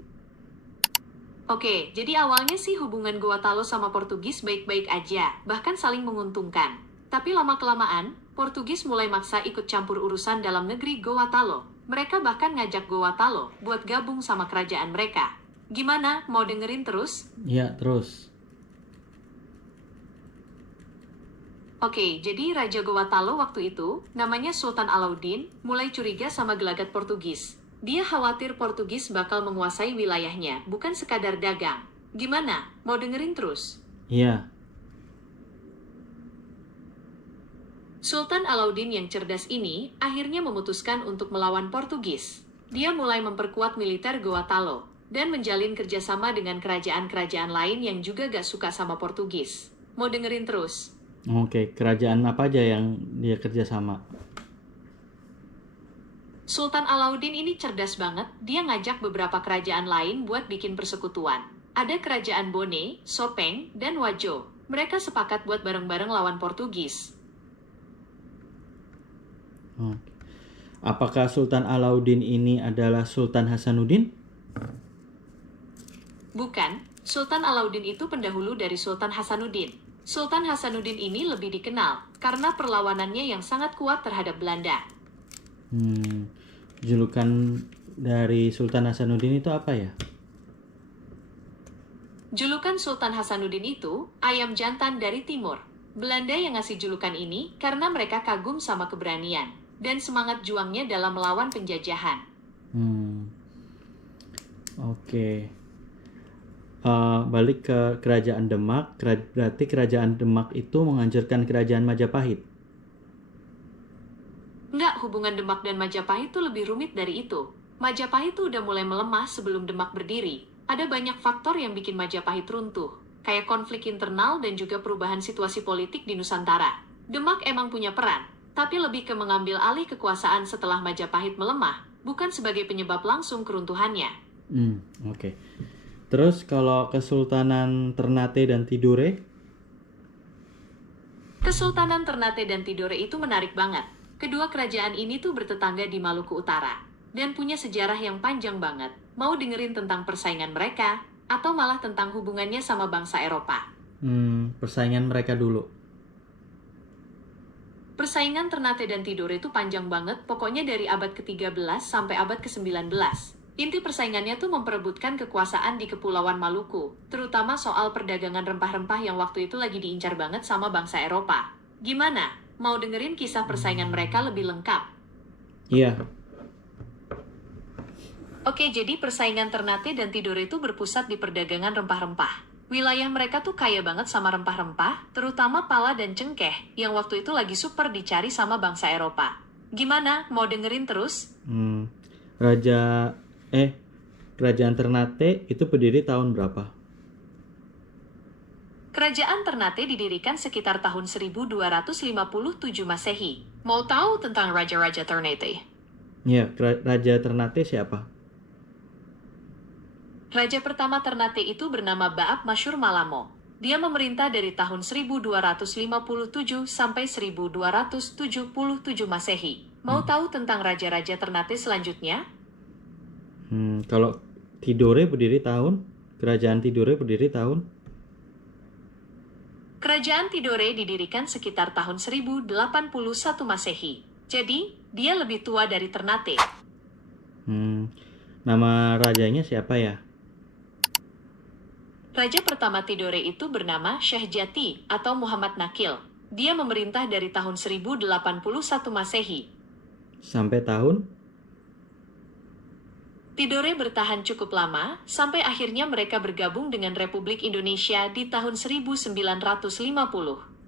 Oke, jadi awalnya sih hubungan Gowatalo sama Portugis baik-baik aja, bahkan saling menguntungkan. Tapi lama-kelamaan, Portugis mulai maksa ikut campur urusan dalam negeri Gowatalo. Mereka bahkan ngajak Gowatalo buat gabung sama kerajaan mereka. Gimana? Mau dengerin terus? Iya, terus. Oke, jadi Raja Gowatalo waktu itu, namanya Sultan Alauddin, mulai curiga sama gelagat Portugis. Dia khawatir Portugis bakal menguasai wilayahnya, bukan sekadar dagang. Gimana? Mau dengerin terus? Iya. Sultan Alauddin yang cerdas ini akhirnya memutuskan untuk melawan Portugis. Dia mulai memperkuat militer Gowatalo dan menjalin kerjasama dengan kerajaan-kerajaan lain yang juga gak suka sama Portugis. Mau dengerin terus? Oke, kerajaan apa aja yang dia kerjasama? Sultan Alauddin ini cerdas banget, dia ngajak beberapa kerajaan lain buat bikin persekutuan. Ada kerajaan Bone, Sopeng, dan Wajo. Mereka sepakat buat bareng-bareng lawan Portugis. Oke. Apakah Sultan Alauddin ini adalah Sultan Hasanuddin? Bukan, Sultan Alauddin itu pendahulu dari Sultan Hasanuddin. Sultan Hasanuddin ini lebih dikenal karena perlawanannya yang sangat kuat terhadap Belanda. Julukan dari Sultan Hasanuddin itu apa ya? Julukan Sultan Hasanuddin itu ayam jantan dari timur. Belanda yang ngasih julukan ini karena mereka kagum sama keberanian dan semangat juangnya dalam melawan penjajahan. Oke. Balik ke kerajaan Demak, berarti kerajaan Demak itu menghancurkan kerajaan Majapahit. Enggak, hubungan Demak dan Majapahit itu lebih rumit dari itu. Majapahit itu udah mulai melemah sebelum Demak berdiri. Ada banyak faktor yang bikin Majapahit runtuh, kayak konflik internal dan juga perubahan situasi politik di Nusantara. Demak emang punya peran, tapi lebih ke mengambil alih kekuasaan setelah Majapahit melemah, bukan sebagai penyebab langsung keruntuhannya. Oke. Terus kalau Kesultanan Ternate dan Tidore? Kesultanan Ternate dan Tidore itu menarik banget. Kedua kerajaan ini tuh bertetangga di Maluku Utara, dan punya sejarah yang panjang banget. Mau dengerin tentang persaingan mereka, atau malah tentang hubungannya sama bangsa Eropa? Persaingan mereka dulu. Persaingan Ternate dan Tidore itu panjang banget, pokoknya dari abad ke-13 sampai abad ke-19. Inti persaingannya tuh memperebutkan kekuasaan di Kepulauan Maluku, terutama soal perdagangan rempah-rempah yang waktu itu lagi diincar banget sama bangsa Eropa. Gimana? Mau dengerin kisah persaingan mereka lebih lengkap? Iya. Oke, jadi persaingan Ternate dan Tidore itu berpusat di perdagangan rempah-rempah. Wilayah mereka tuh kaya banget sama rempah-rempah, terutama pala dan cengkeh, yang waktu itu lagi super dicari sama bangsa Eropa. Gimana? Mau dengerin terus? Kerajaan Ternate itu berdiri tahun berapa? Kerajaan Ternate didirikan sekitar tahun 1257 Masehi. Mau tahu tentang Raja-Raja Ternate? Iya, Raja Ternate siapa? Raja pertama Ternate itu bernama Baap Masyur Malamo. Dia memerintah dari tahun 1257 sampai 1277 Masehi. Mau tahu tentang Raja-Raja Ternate selanjutnya? Kalau Tidore berdiri tahun? Kerajaan Tidore berdiri tahun? Kerajaan Tidore didirikan sekitar tahun 1081 Masehi. Jadi, dia lebih tua dari Ternate. Nama rajanya siapa ya? Raja pertama Tidore itu bernama Syekh Jati atau Muhammad Nakil. Dia memerintah dari tahun 1081 Masehi. Sampai tahun? Tidore bertahan cukup lama, sampai akhirnya mereka bergabung dengan Republik Indonesia di tahun 1950.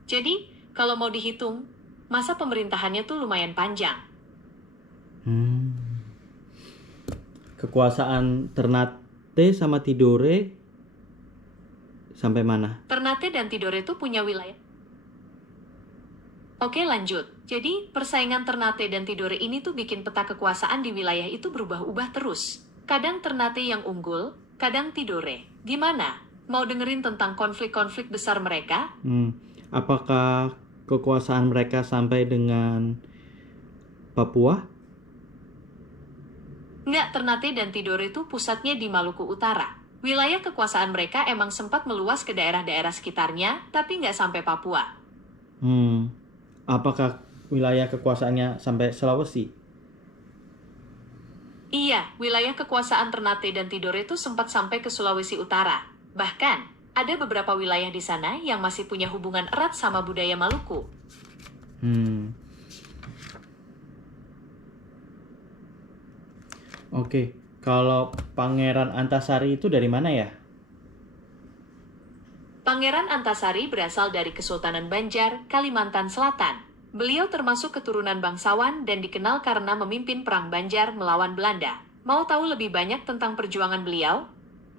Jadi, kalau mau dihitung, masa pemerintahannya tuh lumayan panjang. Kekuasaan Ternate sama Tidore sampai mana? Ternate dan Tidore tuh punya wilayah. Oke, lanjut. Jadi, persaingan Ternate dan Tidore ini tuh bikin peta kekuasaan di wilayah itu berubah-ubah terus. Kadang Ternate yang unggul, kadang Tidore. Gimana? Mau dengerin tentang konflik-konflik besar mereka? Apakah kekuasaan mereka sampai dengan Papua? Nggak, Ternate dan Tidore tuh pusatnya di Maluku Utara. Wilayah kekuasaan mereka emang sempat meluas ke daerah-daerah sekitarnya, tapi nggak sampai Papua. Apakah wilayah kekuasaannya sampai Sulawesi? Iya, wilayah kekuasaan Ternate dan Tidore itu sempat sampai ke Sulawesi Utara. Bahkan, ada beberapa wilayah di sana yang masih punya hubungan erat sama budaya Maluku. Oke, kalau Pangeran Antasari itu dari mana ya? Pangeran Antasari berasal dari Kesultanan Banjar, Kalimantan Selatan. Beliau termasuk keturunan bangsawan dan dikenal karena memimpin Perang Banjar melawan Belanda. Mau tahu lebih banyak tentang perjuangan beliau?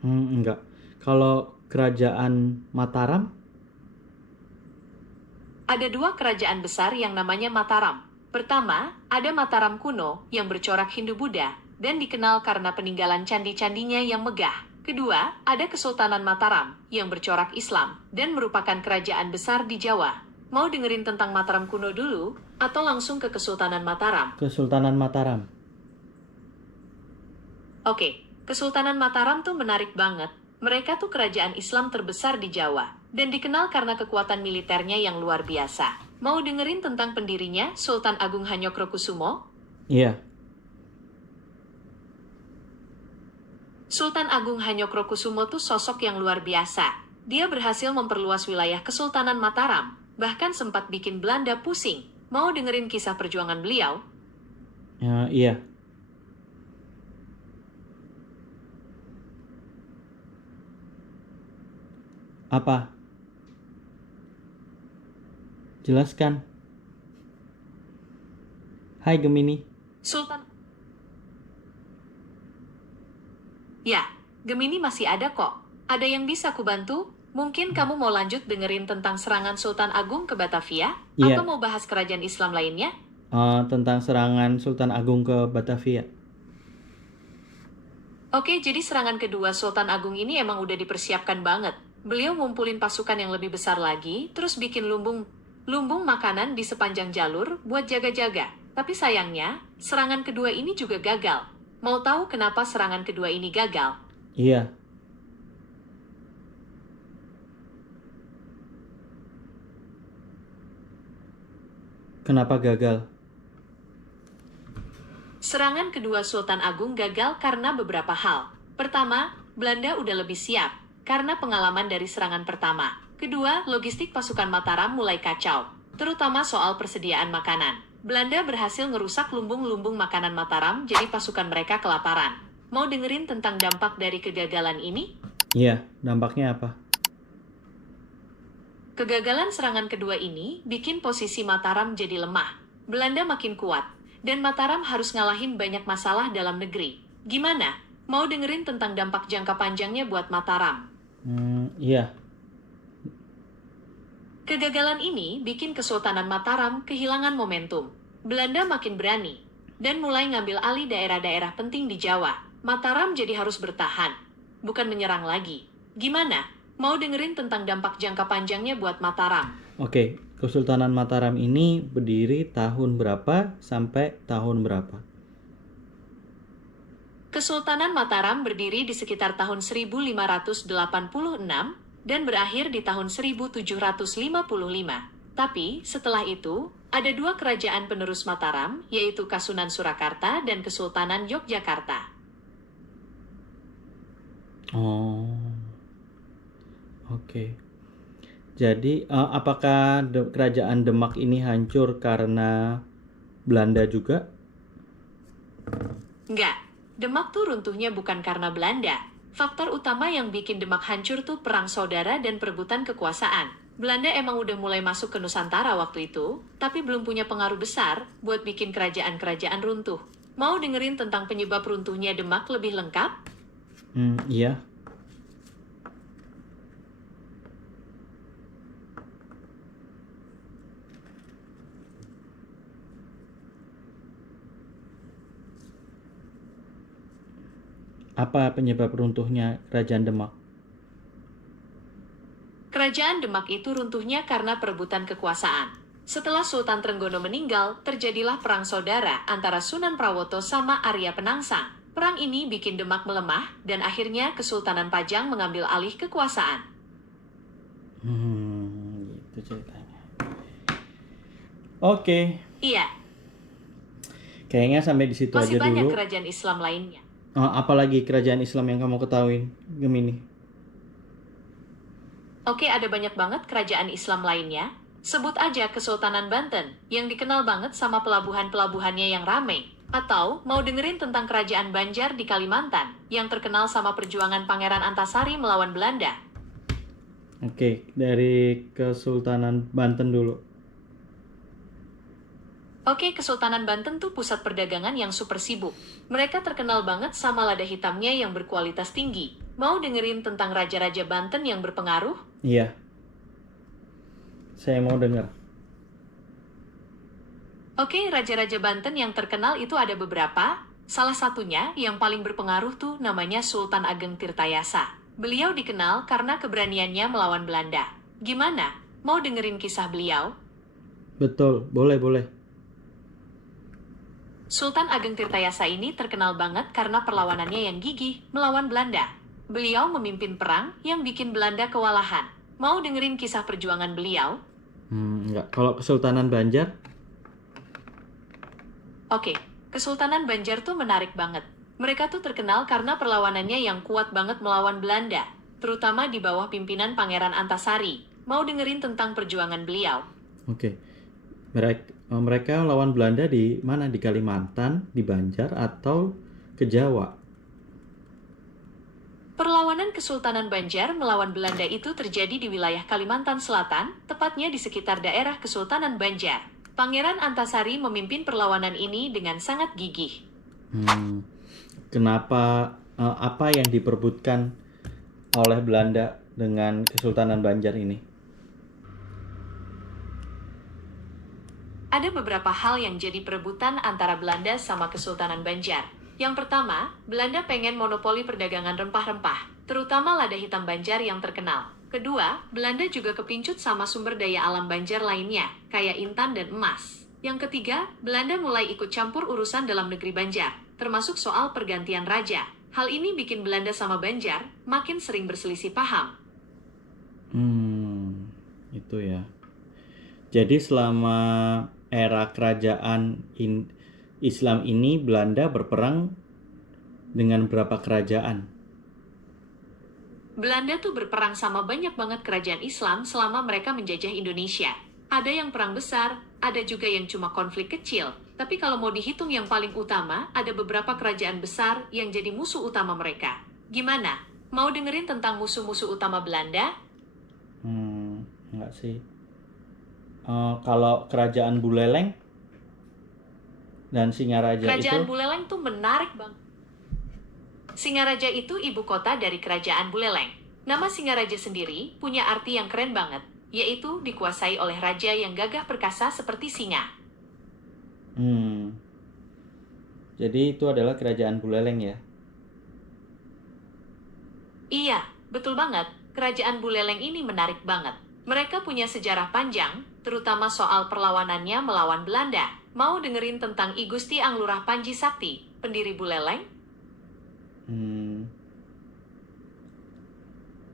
Enggak. Kalau kerajaan Mataram? Ada dua kerajaan besar yang namanya Mataram. Pertama, ada Mataram kuno yang bercorak Hindu-Buddha dan dikenal karena peninggalan candi-candinya yang megah. Kedua, ada Kesultanan Mataram yang bercorak Islam dan merupakan kerajaan besar di Jawa. Mau dengerin tentang Mataram kuno dulu atau langsung ke Kesultanan Mataram? Kesultanan Mataram. Oke, Kesultanan Mataram tuh menarik banget. Mereka tuh kerajaan Islam terbesar di Jawa dan dikenal karena kekuatan militernya yang luar biasa. Mau dengerin tentang pendirinya, Sultan Agung Hanyokrokusumo? Iya. Sultan Agung Hanyokrokusumo tuh sosok yang luar biasa. Dia berhasil memperluas wilayah Kesultanan Mataram, bahkan sempat bikin Belanda pusing. Mau dengerin kisah perjuangan beliau? Iya. Apa? Jelaskan. Hai Gemini. Ya, Gemini masih ada kok. Ada yang bisa kubantu? Mungkin kamu mau lanjut dengerin tentang serangan Sultan Agung ke Batavia? Iya. Atau mau bahas kerajaan Islam lainnya? Tentang serangan Sultan Agung ke Batavia. Oke, jadi serangan kedua Sultan Agung ini emang udah dipersiapkan banget. Beliau ngumpulin pasukan yang lebih besar lagi, terus bikin lumbung makanan di sepanjang jalur buat jaga-jaga. Tapi sayangnya, serangan kedua ini juga gagal. Mau tahu kenapa serangan kedua ini gagal? Iya. Kenapa gagal? Serangan kedua Sultan Agung gagal karena beberapa hal. Pertama, Belanda udah lebih siap karena pengalaman dari serangan pertama. Kedua, logistik pasukan Mataram mulai kacau, terutama soal persediaan makanan. Belanda berhasil ngerusak lumbung-lumbung makanan Mataram, jadi pasukan mereka kelaparan. Mau dengerin tentang dampak dari kegagalan ini? Iya, dampaknya apa? Kegagalan serangan kedua ini bikin posisi Mataram jadi lemah. Belanda makin kuat, dan Mataram harus ngalahin banyak masalah dalam negeri. Gimana? Mau dengerin tentang dampak jangka panjangnya buat Mataram? Iya. Kegagalan ini bikin Kesultanan Mataram kehilangan momentum. Belanda makin berani, dan mulai ngambil alih daerah-daerah penting di Jawa. Mataram jadi harus bertahan, bukan menyerang lagi. Gimana? Mau dengerin tentang dampak jangka panjangnya buat Mataram? Oke, Kesultanan Mataram ini berdiri tahun berapa sampai tahun berapa? Kesultanan Mataram berdiri di sekitar tahun 1586 dan berakhir di tahun 1755. Tapi, setelah itu, ada dua kerajaan penerus Mataram, yaitu Kasunan Surakarta dan Kesultanan Yogyakarta. Oh, oke. Jadi, apakah kerajaan Demak ini hancur karena Belanda juga? Enggak, Demak tuh runtuhnya bukan karena Belanda. Faktor utama yang bikin Demak hancur tuh perang saudara dan perebutan kekuasaan. Belanda emang udah mulai masuk ke Nusantara waktu itu, tapi belum punya pengaruh besar buat bikin kerajaan-kerajaan runtuh. Mau dengerin tentang penyebab runtuhnya Demak lebih lengkap? Iya. Apa penyebab runtuhnya kerajaan Demak? Kerajaan Demak itu runtuhnya karena perebutan kekuasaan. Setelah Sultan Trenggono meninggal, terjadilah perang saudara antara Sunan Prawoto sama Arya Penangsang. Perang ini bikin Demak melemah, dan akhirnya Kesultanan Pajang mengambil alih kekuasaan. Gitu ceritanya. Oke, Iya, kayaknya sampai di situ masih aja banyak dulu. kerajaan Islam lainnya. Apalagi kerajaan Islam yang kamu ketahuin, Gemini? Oke, ada banyak banget kerajaan Islam lainnya. Sebut aja Kesultanan Banten, yang dikenal banget sama pelabuhan-pelabuhannya yang rame. Atau, mau dengerin tentang Kerajaan Banjar di Kalimantan, yang terkenal sama perjuangan Pangeran Antasari melawan Belanda. Oke, dari Kesultanan Banten dulu. Oke, Kesultanan Banten tuh pusat perdagangan yang super sibuk. Mereka terkenal banget sama lada hitamnya yang berkualitas tinggi. Mau dengerin tentang raja-raja Banten yang berpengaruh? Iya, saya mau dengar. Oke, raja-raja Banten yang terkenal itu ada beberapa. Salah satunya yang paling berpengaruh tuh namanya Sultan Ageng Tirtayasa. Beliau dikenal karena keberaniannya melawan Belanda. Gimana? Mau dengerin kisah beliau? Betul, boleh. Sultan Ageng Tirtayasa ini terkenal banget karena perlawanannya yang gigih melawan Belanda. Beliau memimpin perang yang bikin Belanda kewalahan. Mau dengerin kisah perjuangan beliau? Enggak. Kalau Kesultanan Banjar? Oke, Kesultanan Banjar tuh menarik banget. Mereka tuh terkenal karena perlawanannya yang kuat banget melawan Belanda, terutama di bawah pimpinan Pangeran Antasari. Mau dengerin tentang perjuangan beliau? Oke. Mereka lawan Belanda di mana? Di Kalimantan, di Banjar, atau ke Jawa? Perlawanan Kesultanan Banjar melawan Belanda itu terjadi di wilayah Kalimantan Selatan, tepatnya di sekitar daerah Kesultanan Banjar. Pangeran Antasari memimpin perlawanan ini dengan sangat gigih. Kenapa, apa yang diperebutkan oleh Belanda dengan Kesultanan Banjar ini? Ada beberapa hal yang jadi perebutan antara Belanda sama Kesultanan Banjar. Yang pertama, Belanda pengen monopoli perdagangan rempah-rempah, terutama lada hitam Banjar yang terkenal. Kedua, Belanda juga kepincut sama sumber daya alam Banjar lainnya, kayak intan dan emas. Yang ketiga, Belanda mulai ikut campur urusan dalam negeri Banjar, termasuk soal pergantian raja. Hal ini bikin Belanda sama Banjar makin sering berselisih paham. Itu ya. Jadi selama era kerajaan Islam ini Belanda berperang dengan berapa kerajaan? Belanda tuh berperang sama banyak banget kerajaan Islam selama mereka menjajah Indonesia. Ada yang perang besar, ada juga yang cuma konflik kecil. Tapi kalau mau dihitung yang paling utama, ada beberapa kerajaan besar yang jadi musuh utama mereka. Gimana? Mau dengerin tentang musuh-musuh utama Belanda? Enggak sih. Kalau kerajaan Buleleng dan Singaraja Kerajaan itu? Buleleng tuh menarik banget. Singaraja itu ibu kota dari kerajaan Buleleng. Nama Singaraja sendiri punya arti yang keren banget, yaitu dikuasai oleh raja yang gagah perkasa seperti singa. Jadi itu adalah kerajaan Buleleng ya? Iya, betul banget. Kerajaan Buleleng ini menarik banget. Mereka punya sejarah panjang, terutama soal perlawanannya melawan Belanda. Mau dengerin tentang I Gusti Anglurah Panji Sakti, pendiri Buleleng?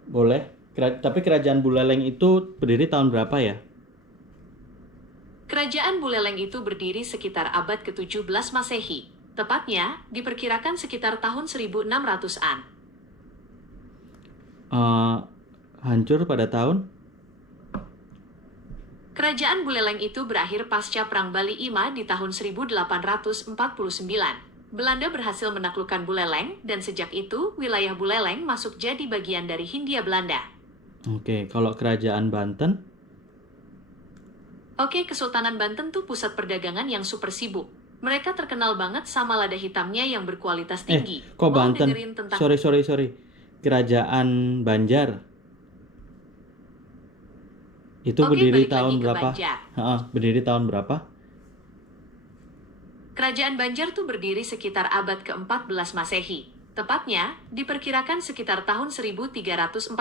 Boleh. Tapi kerajaan Buleleng itu berdiri tahun berapa ya? Kerajaan Buleleng itu berdiri sekitar abad ke-17 Masehi. Tepatnya, diperkirakan sekitar tahun 1600-an. Hancur pada tahun? Kerajaan Buleleng itu berakhir pasca Perang Bali Ima di tahun 1849. Belanda berhasil menaklukkan Buleleng, dan sejak itu, wilayah Buleleng masuk jadi bagian dari Hindia Belanda. Oke, kalau kerajaan Banten? Oke, Kesultanan Banten tuh pusat perdagangan yang super sibuk. Mereka terkenal banget sama lada hitamnya yang berkualitas tinggi. Kok Mau Banten? dengerin tentang... Sorry. Kerajaan Banjar. Itu Oke, berdiri balik lagi tahun ke berapa? Banjar. Berdiri tahun berapa? Kerajaan Banjar tuh berdiri sekitar abad ke-14 Masehi. Tepatnya, diperkirakan sekitar tahun 1346.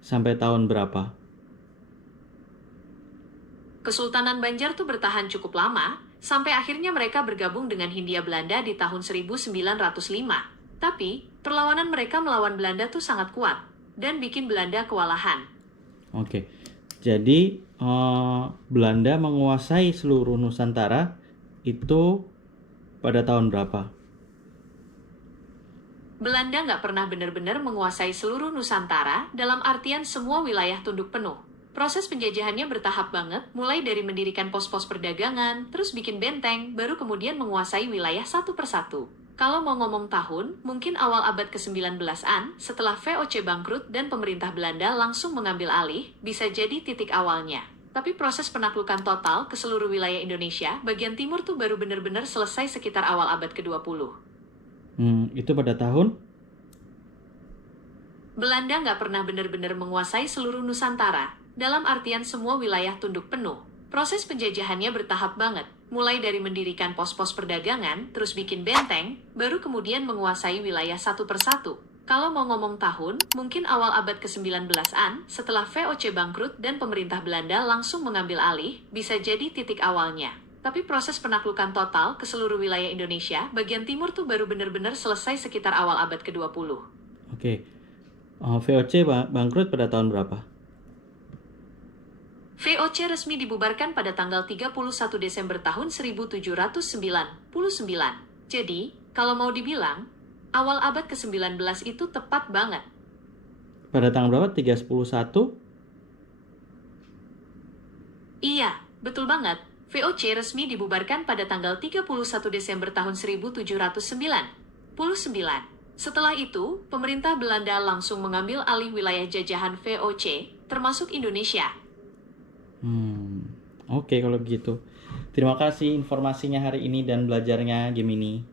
Sampai tahun berapa? Kesultanan Banjar tuh bertahan cukup lama, sampai akhirnya mereka bergabung dengan Hindia Belanda di tahun 1905. Tapi, perlawanan mereka melawan Belanda tuh sangat kuat, dan bikin Belanda kewalahan. Oke, jadi Belanda menguasai seluruh Nusantara itu pada tahun berapa? Belanda nggak pernah benar-benar menguasai seluruh Nusantara dalam artian semua wilayah tunduk penuh. Proses penjajahannya bertahap banget, mulai dari mendirikan pos-pos perdagangan, terus bikin benteng, baru kemudian menguasai wilayah satu persatu. Kalau mau ngomong tahun, mungkin awal abad ke-19-an, setelah VOC bangkrut dan pemerintah Belanda langsung mengambil alih, bisa jadi titik awalnya. Tapi proses penaklukan total ke seluruh wilayah Indonesia, bagian timur tuh baru benar-benar selesai sekitar awal abad ke-20. Itu pada tahun? Belanda nggak pernah benar-benar menguasai seluruh Nusantara, dalam artian semua wilayah tunduk penuh. Proses penjajahannya bertahap banget, mulai dari mendirikan pos-pos perdagangan, terus bikin benteng, baru kemudian menguasai wilayah satu persatu. Kalau mau ngomong tahun, mungkin awal abad ke-19-an, setelah VOC bangkrut dan pemerintah Belanda langsung mengambil alih, bisa jadi titik awalnya. Tapi proses penaklukan total ke seluruh wilayah Indonesia, bagian timur tuh baru benar-benar selesai sekitar awal abad ke-20. Oke, VOC bangkrut pada tahun berapa? VOC resmi dibubarkan pada tanggal 31 Desember tahun 1799. Jadi, kalau mau dibilang, awal abad ke-19 itu tepat banget. Pada tanggal berapa? 311? Iya, betul banget. VOC resmi dibubarkan pada tanggal 31 Desember tahun 1799. Setelah itu, pemerintah Belanda langsung mengambil alih wilayah jajahan VOC, termasuk Indonesia. Oke, kalau begitu. Terima kasih informasinya hari ini dan belajarnya Gemini.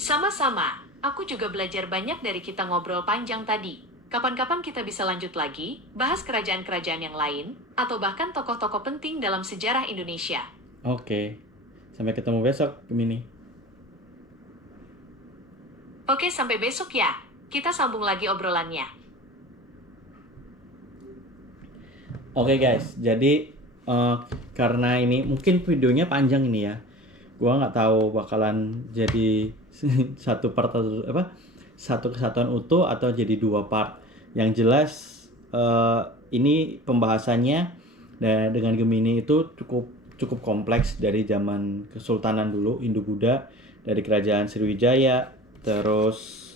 Sama-sama, aku juga belajar banyak dari kita ngobrol panjang tadi. Kapan-kapan kita bisa lanjut lagi, bahas kerajaan-kerajaan yang lain, atau bahkan tokoh-tokoh penting dalam sejarah Indonesia. Oke, sampai ketemu besok Gemini. Oke, sampai besok ya. Kita sambung lagi obrolannya. Oke guys, jadi karena ini mungkin videonya panjang ini ya, gua nggak tahu bakalan jadi satu kesatuan utuh atau jadi dua part. Yang jelas ini pembahasannya dengan Gemini itu cukup kompleks dari zaman Kesultanan dulu Hindu-Buddha, dari Kerajaan Sriwijaya, terus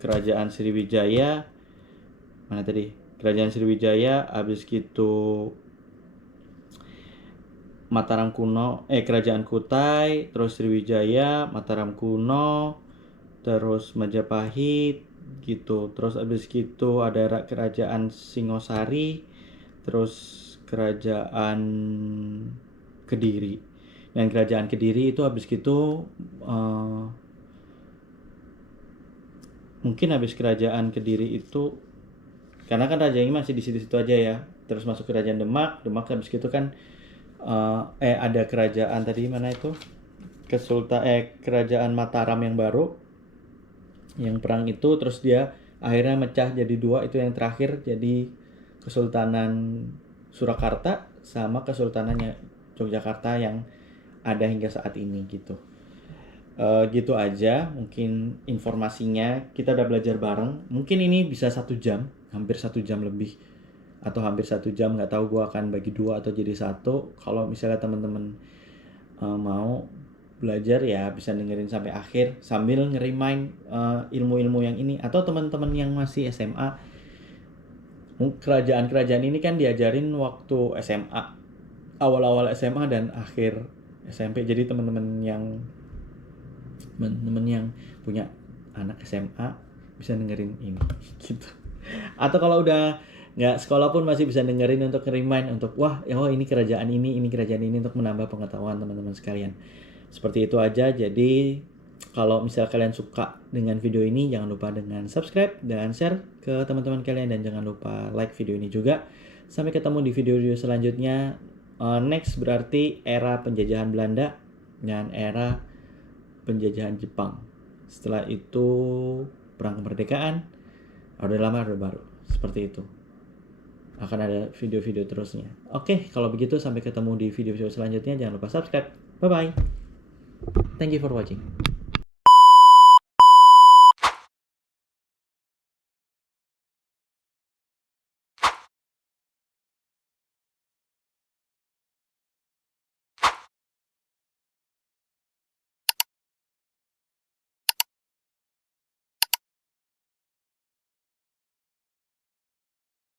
Kerajaan Sriwijaya mana tadi? Kerajaan Sriwijaya, habis gitu Mataram kuno, Kerajaan Kutai, terus Sriwijaya, Mataram kuno, terus Majapahit gitu. Terus habis gitu ada Kerajaan Singosari, terus Kerajaan Kediri. Dan Kerajaan Kediri itu habis gitu mungkin habis Kerajaan Kediri itu karena kan rajanya masih di situ-situ aja ya. Terus masuk Kerajaan Demak habis gitu kan ada kerajaan tadi mana itu? Kerajaan Mataram yang baru. Yang perang itu terus dia akhirnya mecah jadi dua, itu yang terakhir jadi Kesultanan Surakarta sama Kesultanan Yogyakarta yang ada hingga saat ini gitu. Gitu aja mungkin informasinya. Kita udah belajar bareng, mungkin ini bisa 1 jam, hampir 1 jam lebih atau hampir 1 jam, nggak tahu. Gue akan bagi 2 atau jadi 1. Kalau misalnya teman-teman mau belajar ya bisa dengerin sampai akhir sambil ngerimain ilmu-ilmu yang ini. Atau teman-teman yang masih SMA, kerajaan-kerajaan ini kan diajarin waktu SMA, awal-awal SMA dan akhir SMP. Jadi teman-teman yang punya anak SMA bisa dengerin ini gitu. Atau kalau udah nggak sekolah pun masih bisa dengerin untuk remind untuk ini kerajaan ini kerajaan ini, untuk menambah pengetahuan teman-teman sekalian. Seperti itu aja. Jadi kalau misal kalian suka dengan video ini, jangan lupa dengan subscribe dan share ke teman-teman kalian, dan jangan lupa like video ini juga. Sampai ketemu di video-video selanjutnya. Next berarti era penjajahan Belanda dan era penjajahan Jepang. Setelah itu perang kemerdekaan, Orde Lama, Orde Baru. Seperti itu. Akan ada video-video terusnya. Oke, kalau begitu sampai ketemu di video-video selanjutnya. Jangan lupa subscribe. Bye-bye. Thank you for watching.